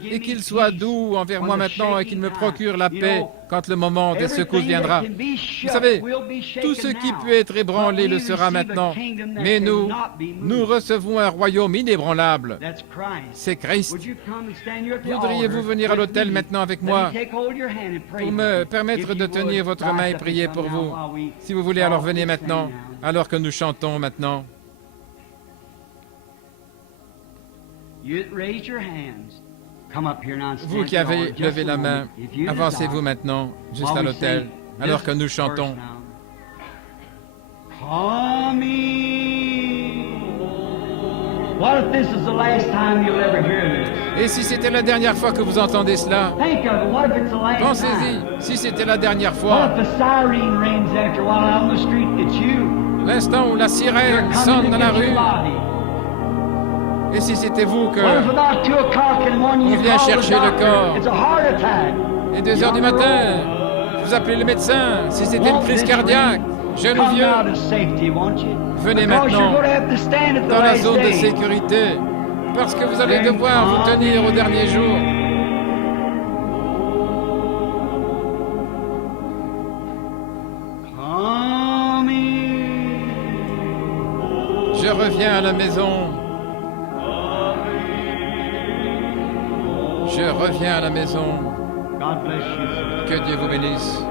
et qu'il soit doux envers moi maintenant et qu'il me procure la paix quand le moment des secousses viendra. Vous savez, tout ce qui peut être ébranlé le sera maintenant, mais nous recevons un royaume inébranlable. C'est Christ. Voudriez-vous venir à l'autel maintenant avec moi pour me permettre de tenir votre main et prier pour vous? Si vous voulez, alors venez maintenant, alors que nous chantons maintenant. Vous qui avez levé la main, avancez-vous maintenant, juste à l'autel, alors que nous chantons. Et si c'était la dernière fois que vous entendez cela, pensez-y, si c'était la dernière fois, l'instant où la sirène sonne dans la rue, et si c'était vous que on vient chercher le corps, et 2 heures du matin, vous appelez le médecin, si c'était une crise cardiaque, jeune ou vieux, venez maintenant dans la zone de sécurité, parce que vous allez devoir vous tenir au dernier jour. Je reviens à la maison. Je reviens à la maison. Que Dieu vous bénisse.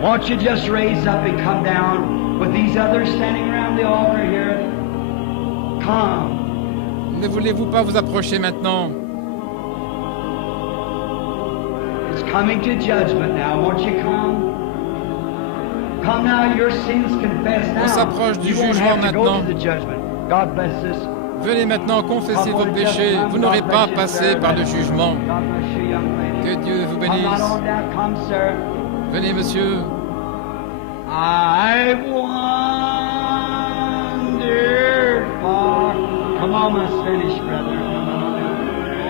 Won't you just raise up and come down with these others standing around the altar here? Come. Ne voulez-vous pas vous approcher maintenant? It's coming to judgment now. Won't you come? Come now, your sins confessed now. On s'approche du You won't jugement have to go maintenant. to the judgment. God bless us. Venez maintenant confesser vos péchés. Vous n'aurez pas à passer par le jugement. God bless you, young lady. Que Dieu vous Come right bénisse. on down. Come, sir. Venez, monsieur. I've wandered far. Come on, let's finish, brother. Come on.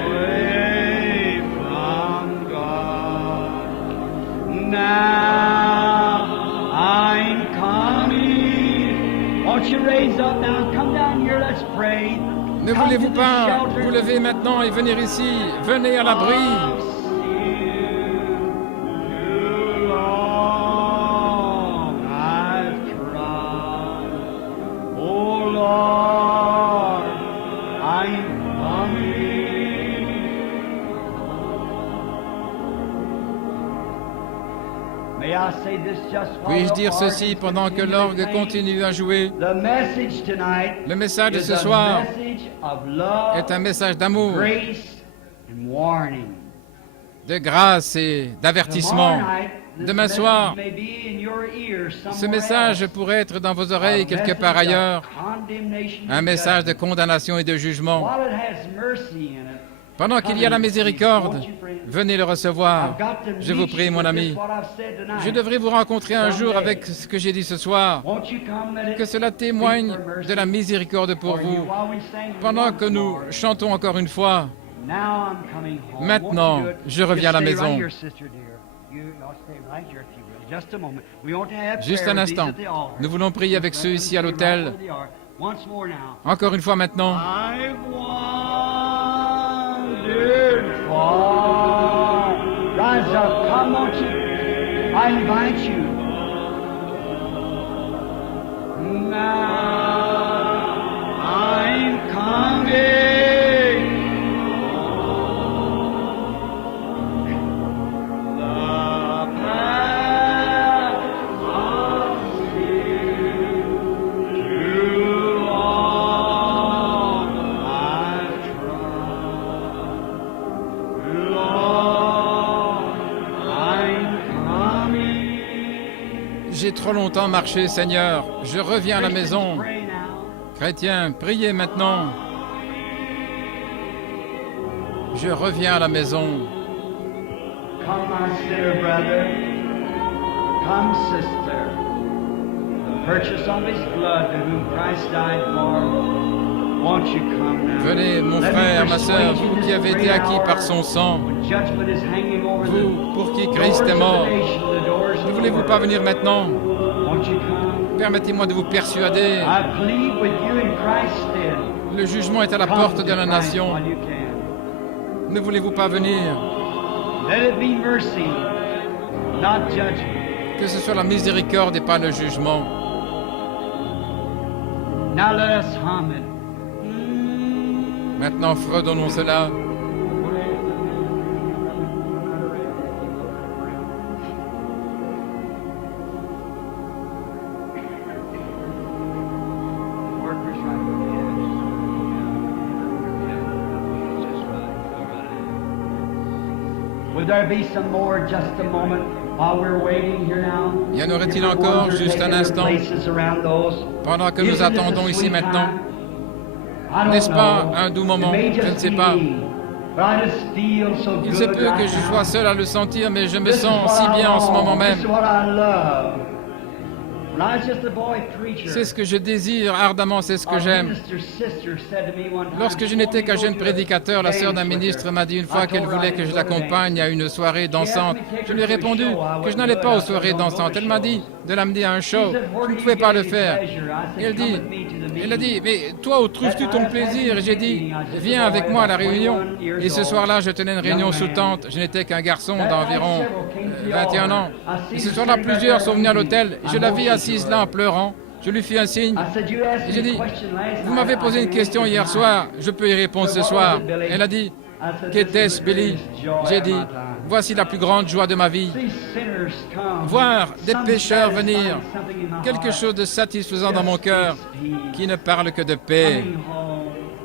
Away from God. Now I'm coming. Won't you raise up now? Come down here, let's pray. Ne Come voulez-vous to the pas shelter. vous lever maintenant et venir ici? Venez à l'abri. Puis-je dire ceci pendant que l'orgue continue à jouer? Le message de ce soir est un message d'amour, de grâce et d'avertissement. Demain soir, ce message pourrait être dans vos oreilles quelque part ailleurs, un message de condamnation et de jugement. Pendant qu'il y a la miséricorde, venez le recevoir. Je vous prie, mon ami. Je devrais vous rencontrer un jour avec ce que j'ai dit ce soir. Que cela témoigne de la miséricorde pour vous. Pendant que nous chantons encore une fois, maintenant, je reviens à la maison. Juste un instant. Nous voulons prier avec ceux ici à l'autel. Encore une fois maintenant. Rise up, come, won't you? I invite you. Now I'm coming. The path of sin too long I've trod. Lord, I'm coming. J'ai trop longtemps marché, Seigneur. Je reviens à la maison. Pray now. Chrétiens, priez maintenant. Je reviens à la maison. Come, my sinner brother. Come, sister. The purchase of his blood to whom Christ died for. Won't you come now? Venez, mon Let me frère, ma persuade sœur, you vous this qui avez été great acquis hour par son sang. when judgment is hanging over the Vous, pour qui doors Christ est of mort. the nation, the doors of Ne the voulez-vous pas world. venir maintenant? Won't you come? Permettez-moi de vous persuader. I plead with you in Christ's stead. Le jugement est à la Come porte to de la Christ nation. while you can. Ne voulez-vous pas venir? Let it be mercy, not judgment. Que ce soit la miséricorde et pas le jugement. Now let us hum it. Maintenant, fredonnons cela. Workers right there. Will there be some more just a moment while we're waiting here now? Y en aurait-il If the encore ones are juste un taking their instant? places around those, Pendant que nous isn't it a attendons ici sweet maintenant, time? I don't n'est-ce pas know. un doux moment? It may Je ne just sais be pas. me, but I just feel so Il se good peut que right je now. sois seul à le sentir, mais je me This is sens what si I bien en ce long. moment même. This is what I love. When I was just a boy preacher, C'est ce que je désire ardemment, c'est ce que our j'aime. minister's sister said to me one time, Lorsque je n'étais qu'un jeune "Go to a prédicateur, la sœur d'un dance with ministre her." m'a dit une I fois told qu'elle her I voulait didn't que je go to dance. l'accompagne à une soirée dansante. Je lui ai répondu que je n'allais pas aux soirées dansantes. Elle m'a dit de l'amener à un show. Je ne pouvais pas le faire. Et elle a dit, mais toi, où trouves-tu ton plaisir? Et j'ai dit, viens avec moi à la réunion. Et ce soir-là, je tenais une réunion sous tente. Je n'étais qu'un garçon d'environ 21 ans. Et ce soir-là, plusieurs sont venus à l'hôtel. Je la vis assise là en pleurant. Je lui fis un signe. Et j'ai dit, vous m'avez posé une question hier soir, je peux y répondre ce soir. Elle a dit, Qu'était-ce, Billy? J'ai dit, voici la plus grande joie de ma vie. Voir des pécheurs venir, quelque chose de satisfaisant dans mon cœur, qui ne parle que de paix.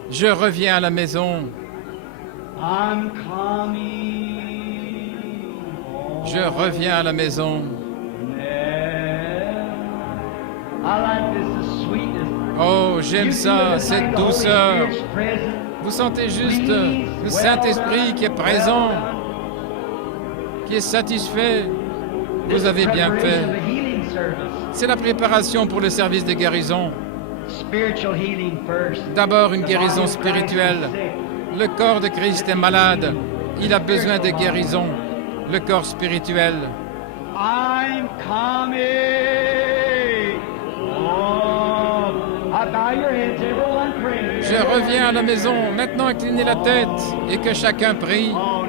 Je reviens à la maison. Je reviens à la maison. Oh, j'aime ça, cette douceur. Vous sentez juste le Saint-Esprit qui est présent, qui est satisfait. Vous avez bien fait. C'est la préparation pour le service de guérison. D'abord une guérison spirituelle. Le corps de Christ est malade. Il a besoin de guérison. Le corps spirituel. I'm coming. Oh, bow your heads, everyone pray. Je reviens à la maison. Maintenant, inclinez la tête et que chacun prie. Oh,